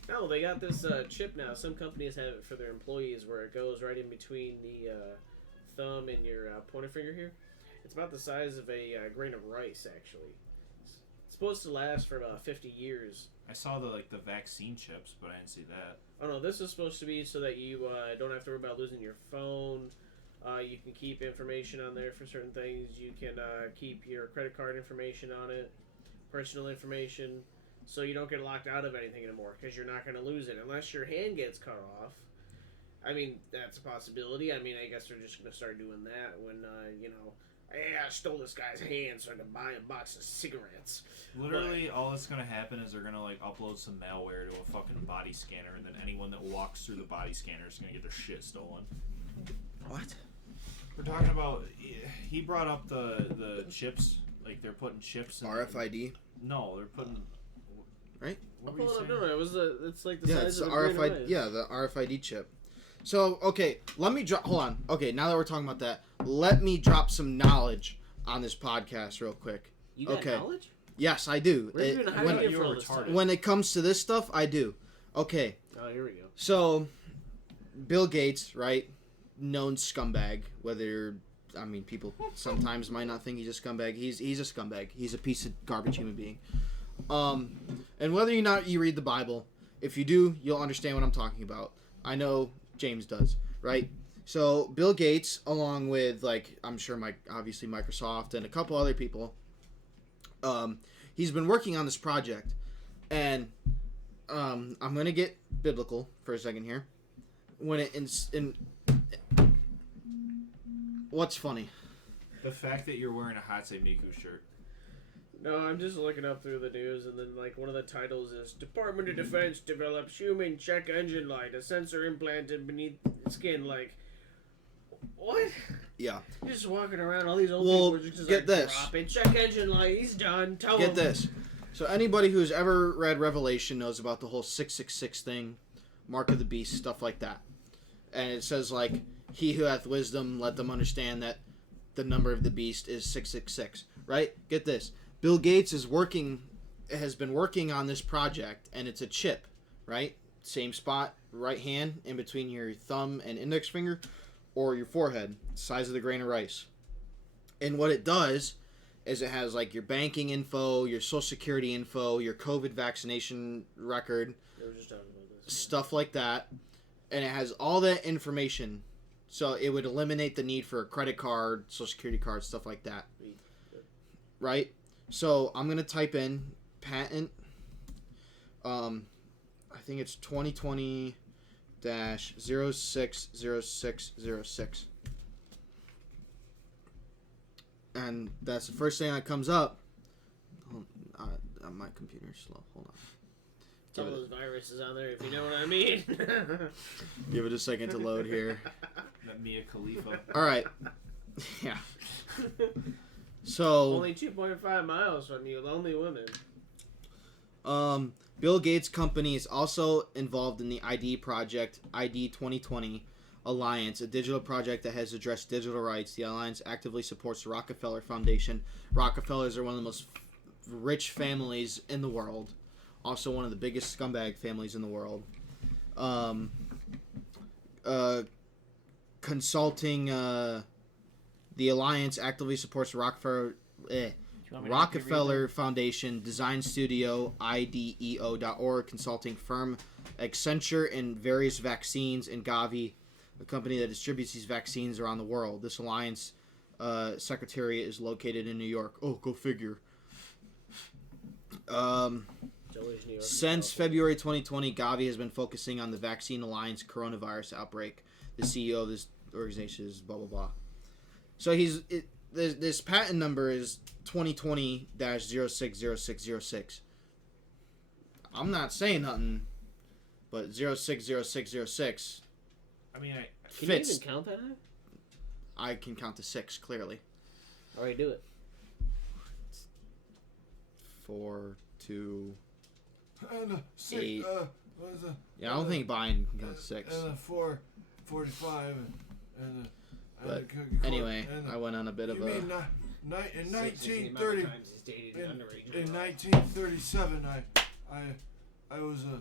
No, they got this chip now. Some companies have it for their employees where it goes right in between the thumb and your pointer finger here. It's about the size of a grain of rice, actually. It's supposed to last for about 50 years. I saw the vaccine chips, but I didn't see that. Oh no, this is supposed to be so that you don't have to worry about losing your phone. You can keep information on there for certain things. You can keep your credit card information on it, personal information, so you don't get locked out of anything anymore because you're not going to lose it unless your hand gets cut off. I mean, that's a possibility. I mean, I guess they're just going to start doing that when, hey, I stole this guy's hand so I could buy a box of cigarettes. Literally, all that's gonna happen is they're gonna upload some malware to a fucking body scanner, and then anyone that walks through the body scanner is gonna get their shit stolen. What? We're talking about. He brought up the chips like they're putting chips. In, RFID. No, they're putting. Right? What I'll were you pull it up. saying? No, it was it's like the Yeah, size it's the of a grain of RFID. rice. Yeah, the RFID chip. So okay, let me drop. Hold on. Okay, now that we're talking about that, let me drop some knowledge on this podcast real quick. You got Okay. knowledge? Yes, I do. Where you been when, hiding it you for were all this time? retarded. when it comes to this stuff, I do. Okay, Oh, here we go. so Bill Gates, right? Known scumbag. Whether people sometimes might not think he's a scumbag. He's a scumbag. He's a piece of garbage human being. And whether or not you read the Bible, if you do, you'll understand what I'm talking about. I know James does, right? So Bill Gates, along with I'm sure obviously Microsoft and a couple other people, he's been working on this project, and I'm gonna get biblical for a second here. When what's funny? The fact that you're wearing a Hatsune Miku shirt. No, I'm just looking up through the news, and then one of the titles is Department of Defense develops human check engine light, a sensor implanted beneath skin. What? Yeah. You're just walking around, all these old Well, people are just get this. drop it, check engine light, he's done. Tell Get him. this. So anybody who's ever read Revelation knows about the whole 666 thing, Mark of the Beast, stuff like that. And it says he who hath wisdom, let them understand that the number of the beast is 666. Right? Get this. Bill Gates has been working on this project, and it's a chip, right? Same spot, right hand, in between your thumb and index finger, or your forehead, size of the grain of rice. And what it does is it has your banking info, your social security info, your COVID vaccination record, They were just talking about this. stuff like that, and it has all that information. So it would eliminate the need for a credit card, social security card, stuff like that. Right? So I'm gonna type in patent. I think it's 2020-060606. And that's the first thing that comes up. My computer's slow. Hold on. Some of those viruses out there, if you know what I mean. Give it a second to load here. That Mia Khalifa. All right. Yeah. So Only 2.5 miles from you, lonely women. Bill Gates' company is also involved in the ID project, ID 2020 Alliance, a digital project that has addressed digital rights. The alliance actively supports the Rockefeller Foundation. Rockefellers are one of the most rich families in the world. Also one of the biggest scumbag families in the world. Consulting, the alliance actively supports Rockefeller Foundation, Design Studio, IDEO.org, consulting firm Accenture, and various vaccines, and Gavi, a company that distributes these vaccines around the world. This alliance secretariat is located in New York. Oh, go figure. Since February 2020, Gavi has been focusing on the Vaccine Alliance coronavirus outbreak. The CEO of this organization is blah, blah, blah. So this patent number is 2020-060606. I'm not saying nothing, but 060606 Can you fits. even count that? I can count to 6 clearly. All right, do it. 4, 2. And six, 8. what is it? Yeah, I don't think Biden can count to 6. And 4:45 and But anyway, I went on a bit of you a. mean in 1930? In In 1937, I was and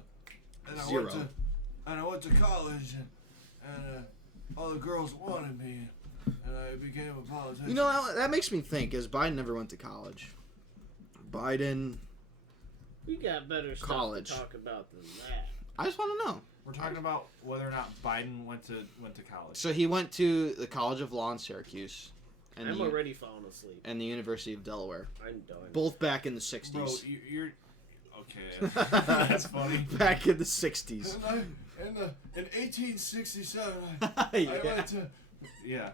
I Zero. went to college and all the girls wanted me and I became a politician. You know, that makes me think, is Biden never went to college. Biden. We got better stuff College. to talk about than that. I just want to know. We're talking about whether or not Biden went to college. So he went to the College of Law in Syracuse, and I'm the, already falling asleep. and the University of Delaware, I'm done. both back in the 60s. Bro, you're okay. That's funny. Back in the 60s. In 1867, Yeah. I went to Yeah.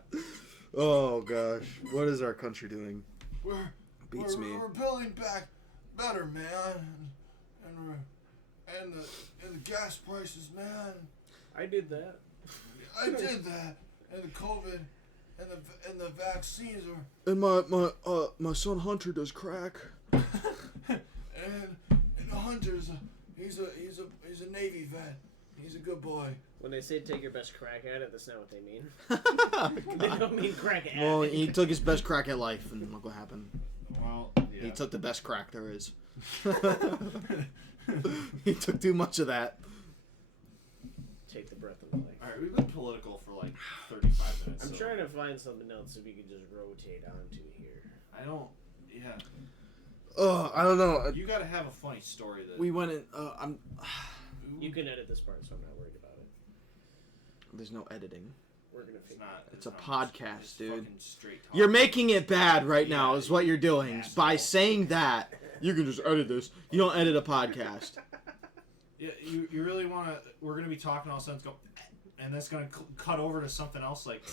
Oh gosh, what is our country doing? we're building back better, man, and the gas prices, man. I did that. I did that, and the COVID, and the vaccines are. And my son Hunter does crack. And Hunter's he's a Navy vet. He's a good boy. When they say take your best crack at it, that's not what they mean. They don't mean crack at Well, it. he took his best crack at life, and look what happened. Well, He yeah. took the best crack there is. He took too much of that. Take the breath of life. All right, we've been political for like 35 minutes. I'm so trying to find something else that we could just rotate onto here. I don't. Yeah. I don't know. You gotta have a funny story that. We went in. You can edit this part, so I'm not worried about it. There's no editing. We're gonna It's figure not. It's a not- podcast, it's dude. fucking straight talk. You're making it bad right now, Yeah, is what you're doing. asshole. By saying that, you can just edit this. You don't edit a podcast. Yeah, you really want to. We're gonna be talking all of a sudden, go, and that's gonna cut over to something else. Like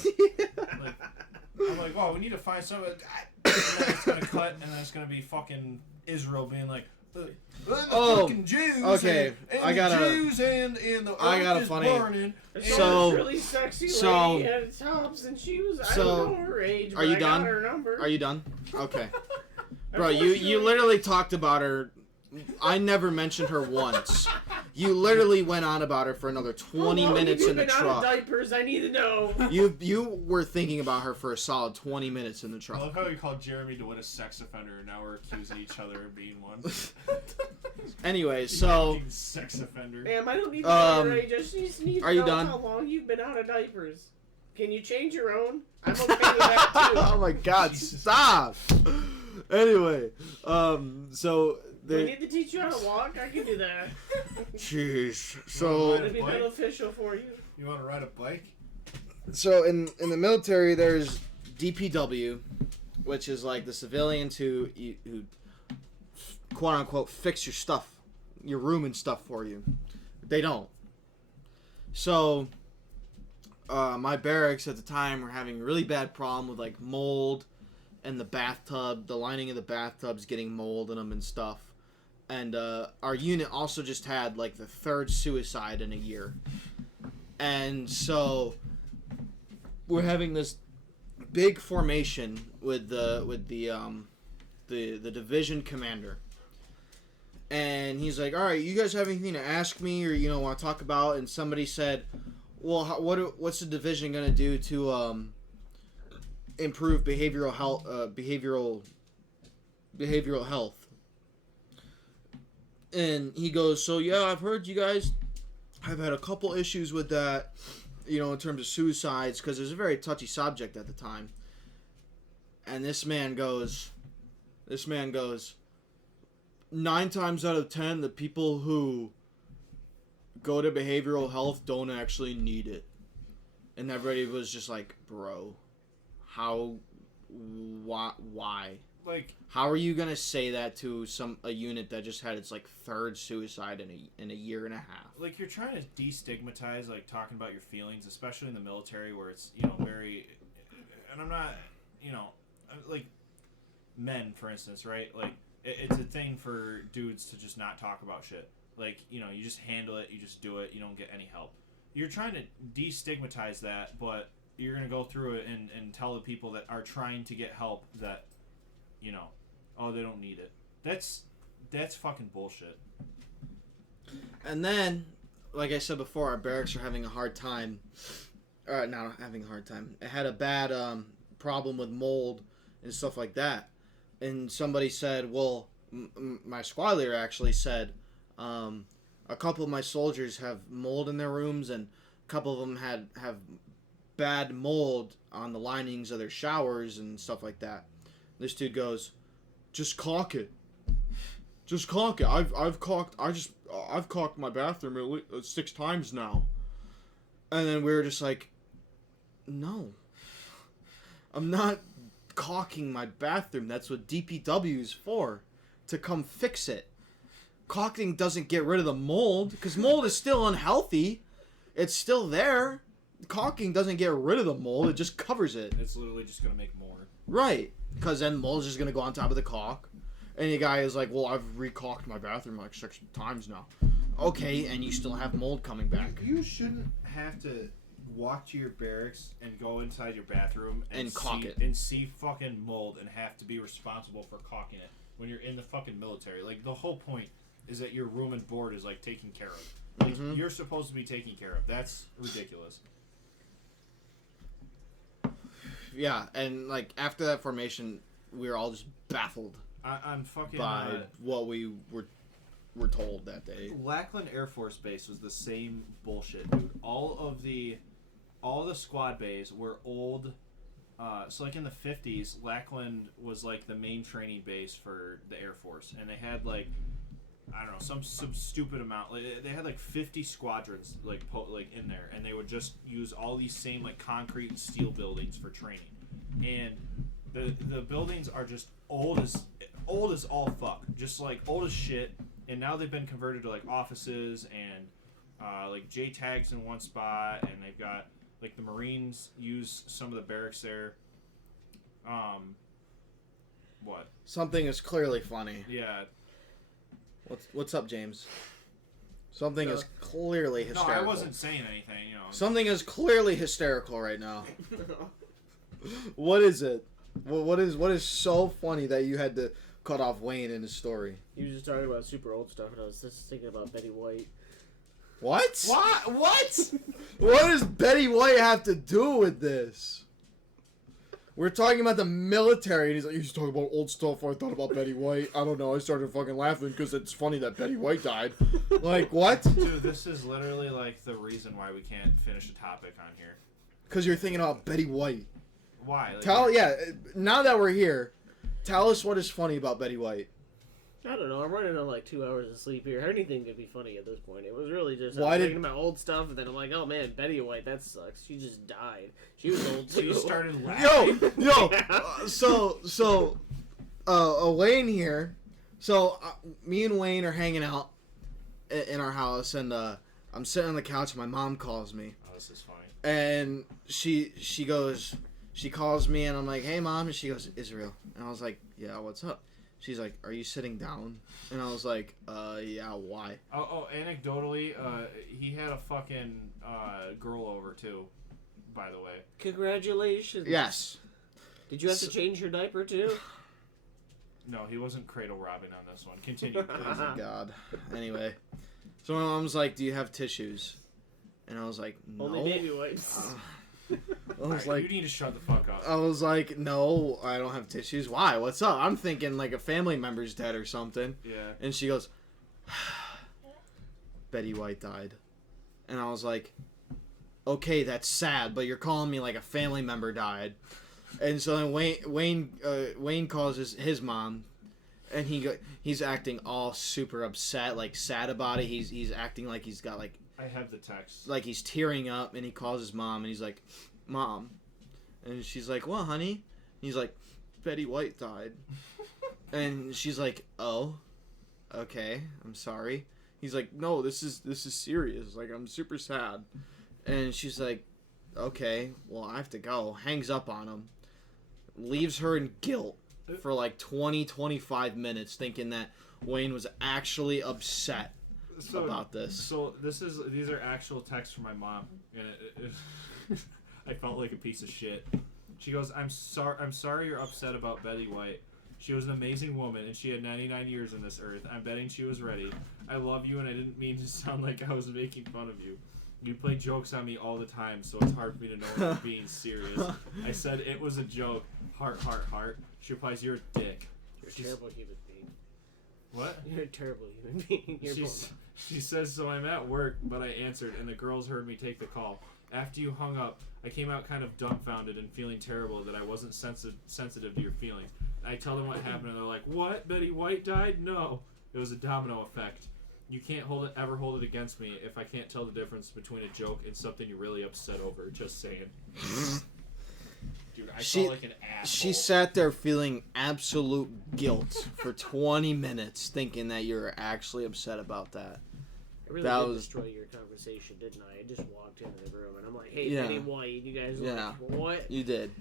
I'm like, oh, we need to find something. And then it's gonna cut, and then it's gonna be fucking Israel being like, the fucking Jews. okay, and I gotta- the Jews and the I earth got a is funny- burning. There's So- this really sexy so- lady at tops, and she was. I so- don't know her age, but are you I done? got her number. Are you done? Okay. Bro, you literally talked about her. I never mentioned her once. You literally went on about her for another 20 How long minutes have in you the been out of truck. diapers? I need to know. You were thinking about her for a solid 20 minutes in the I truck. love how we called Jeremy DeWitt a sex offender, and now we're accusing each other of being one. Anyway, so Fucking sex offender. Ma'am, I don't need to know your Um, age. I just need to are you know done? how long you've been out of diapers. Can you change your own? I'm okay with that too. oh my God, Jesus. stop. Anyway, so Do I the need to teach you how to walk? I can do that. jeez. Well, So It'd be beneficial for you. You want to ride a bike? in the military, there's DPW, which is like the civilians who quote unquote fix your stuff, your room and stuff for you. They don't. So my barracks at the time were having a really bad problem with like mold and the bathtub, the lining of the bathtubs getting mold in them and stuff. And our unit also just had like the third suicide in a year. And so we're having this big formation with the division commander. And he's like, "All right, you guys have anything to ask me or want to talk about?" And somebody said, "Well, what's the division going to do to improve behavioral health behavioral health?" And he goes, "So yeah, I've heard you guys have had a couple issues with that, in terms of suicides, because it was a very touchy subject at the time." And this man goes, 9 times out of 10, the people who go to behavioral health don't actually need it. And everybody was just like, "Bro, why? Like, How are you gonna say that to a unit that just had its like third suicide in a year and a half?" like you're trying to destigmatize like talking about your feelings, especially in the military where it's very, and I'm not, like men for instance, right? Like it's a thing for dudes to just not talk about shit. Like you just handle it, you just do it, you don't get any help. You're trying to destigmatize that, but you're gonna go through it and tell the people that are trying to get help that, oh, they don't need it. That's fucking bullshit. And then, like I said before, our barracks are having a hard time. Not having a hard time. It had a bad problem with mold and stuff like that. And somebody said, well, my squad leader actually said, a couple of my soldiers have mold in their rooms, and a couple of them have bad mold on the linings of their showers and stuff like that. This dude goes, "Just caulk it. Just caulk it. I've caulked my bathroom at least 6 times now." And then we were just like, "No, I'm not caulking my bathroom. That's what DPW is for, to come fix it. Caulking doesn't get rid of the mold, because mold is still unhealthy. It's still there. Caulking doesn't get rid of the mold. It just covers it." It's literally just gonna make more. Right, because then mold's just gonna go on top of the caulk. And the guy is like, "Well, I've recaulked my bathroom like 6 times now." Okay, and you still have mold coming back. You shouldn't have to walk to your barracks and go inside your bathroom And caulk it. and see fucking mold and have to be responsible for caulking it when you're in the fucking military. Like, the whole point is that your room and board is, like, taken care of. Like, you're supposed to be taken care of. That's ridiculous. Yeah, and like after that formation, we were all just baffled On fucking by what we were told that day. Lackland Air Force Base was the same bullshit, dude. All the squad bays were old. So like in the 50s, Lackland was like the main training base for the Air Force, and they had like, I don't know, some stupid amount. Like, they had like 50 squadrons like in there, and they would just use all these same like concrete and steel buildings for training. And the buildings are just old as all fuck, just like old as shit. And now they've been converted to like offices and like J tags in one spot, and they've got like the Marines use some of the barracks there. What? Something is clearly funny. Yeah. What's up, James? Something is clearly No, hysterical. I wasn't saying anything. You know. Something is clearly hysterical right now. What is it? What is so funny that you had to cut off Wayne in his story? He was just talking about super old stuff, and I was just thinking about Betty White. What? What? What does Betty White have to do with this? We're talking about the military, and he's like, "He's talking about old stuff." I thought about Betty White. I don't know. I started fucking laughing because it's funny that Betty White died. Like, what? Dude, this is literally like the reason why we can't finish a topic on here. Because you're thinking about Betty White. Why? Like, Now that we're here, tell us what is funny about Betty White. I don't know. I'm running on like 2 hours of sleep here. Anything could be funny at this point. It was really just Why I was did- thinking about old stuff, and then I'm like, oh man, Betty White, that sucks. She just died. She was old too. She started laughing. Yo, Wayne here. So me and Wayne are hanging out in our house, and I'm sitting on the couch, and my mom calls me, Oh, this is funny. and she calls me, and I'm like, "Hey, Mom," and she goes, "Israel," and I was like, "Yeah, what's up?" She's like, "Are you sitting down?" And I was like, "Yeah, why?" Oh, anecdotally, he had a fucking girl over too, by the way. Congratulations. Yes. Did you have to change your diaper too? No, he wasn't cradle robbing on this one. Continue, please. Oh my God. Anyway, so my mom's like, "Do you have tissues?" And I was like, "No." Only baby wipes. I was Alright, like, you need to shut the fuck up. I was like, "No, I don't have tissues. Why? What's up?" I'm thinking like a family member's dead or something. Yeah. And she goes, "Betty White died." And I was like, "Okay, that's sad, but you're calling me like a family member died." And so then Wayne calls his mom, and he's acting all super upset, like sad about it. He's acting like he's got like I have the text. like he's tearing up, and he calls his mom, and he's like, "Mom," and she's like, "What, honey?" And he's like, "Betty White died." And she's like, "Oh, okay, I'm sorry." He's like, "No, this is serious. Like, I'm super sad." And she's like, "Okay, well, I have to go." Hangs up on him, leaves her in guilt for like 25 minutes, thinking that Wayne was actually upset about this. So these are actual texts from my mom, and I felt like a piece of shit. She goes, I'm sorry you're upset about Betty White. She was an amazing woman, and she had 99 years on this earth. I'm betting she was ready. I love you, and I didn't mean to sound like I was making fun of you. You play jokes on me all the time, so it's hard for me to know when you're being serious. I said it was a joke. Heart, heart, heart. She replies, you're a dick. You're a terrible human being. What? You're a terrible human being. She says, so I'm at work, but I answered, and the girls heard me take the call. After you hung up, I came out kind of dumbfounded and feeling terrible that I wasn't sensitive to your feelings. I tell them what happened, and they're like, what? Betty White died? No. It was a domino effect. You can't ever hold it against me if I can't tell the difference between a joke and something you're really upset over. Just saying. Dude, I felt like an asshole. She sat there feeling absolute guilt for 20 minutes, thinking that you were actually upset about that. I really did destroy your conversation, didn't I? I just walked into the room and I'm like, hey, Yeah. Betty White, you guys are like, what? You did.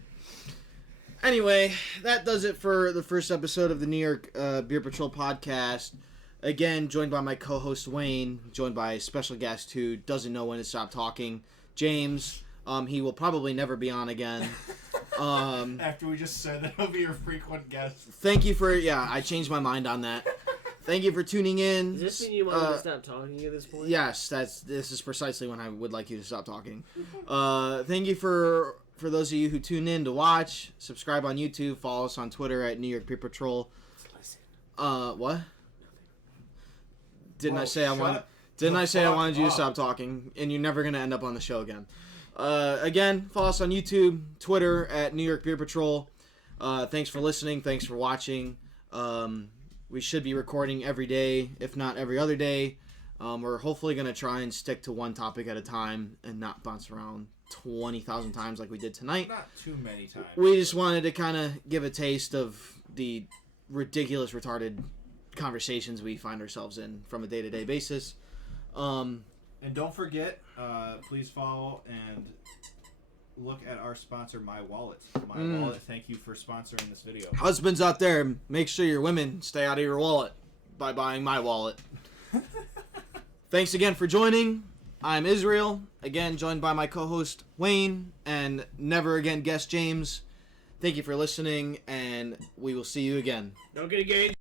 Anyway, that does it for the first episode of the New York Beer Patrol podcast. Again, joined by my co-host Wayne, joined by special guest who doesn't know when to stop talking, James. He will probably never be on again. After we just said that he'll be your frequent guest. Thank you for I changed my mind on that. Thank you for tuning in. Does this mean you want me to stop talking at this point? Yes, this is precisely when I would like you to stop talking. Thank you for those of you who tune in to watch. Subscribe on YouTube. Follow us on Twitter at New York Beer Patrol. What? Didn't I say I wanted you to stop talking? And you're never gonna end up on the show again. Again, follow us on YouTube, Twitter at New York Beer Patrol. Thanks for listening. Thanks for watching. We should be recording every day, if not every other day. We're hopefully going to try and stick to one topic at a time and not bounce around 20,000 times like we did tonight. Not too many times. We just wanted to kind of give a taste of the ridiculous, retarded conversations we find ourselves in from a day-to-day basis. And don't forget, please follow and look at our sponsor, My Wallet. My Wallet, thank you for sponsoring this video. Husbands out there, make sure your women stay out of your wallet by buying My Wallet. Thanks again for joining. I'm Israel, again joined by my co-host Wayne and never again guest James. Thank you for listening, and we will see you again. Don't get engaged.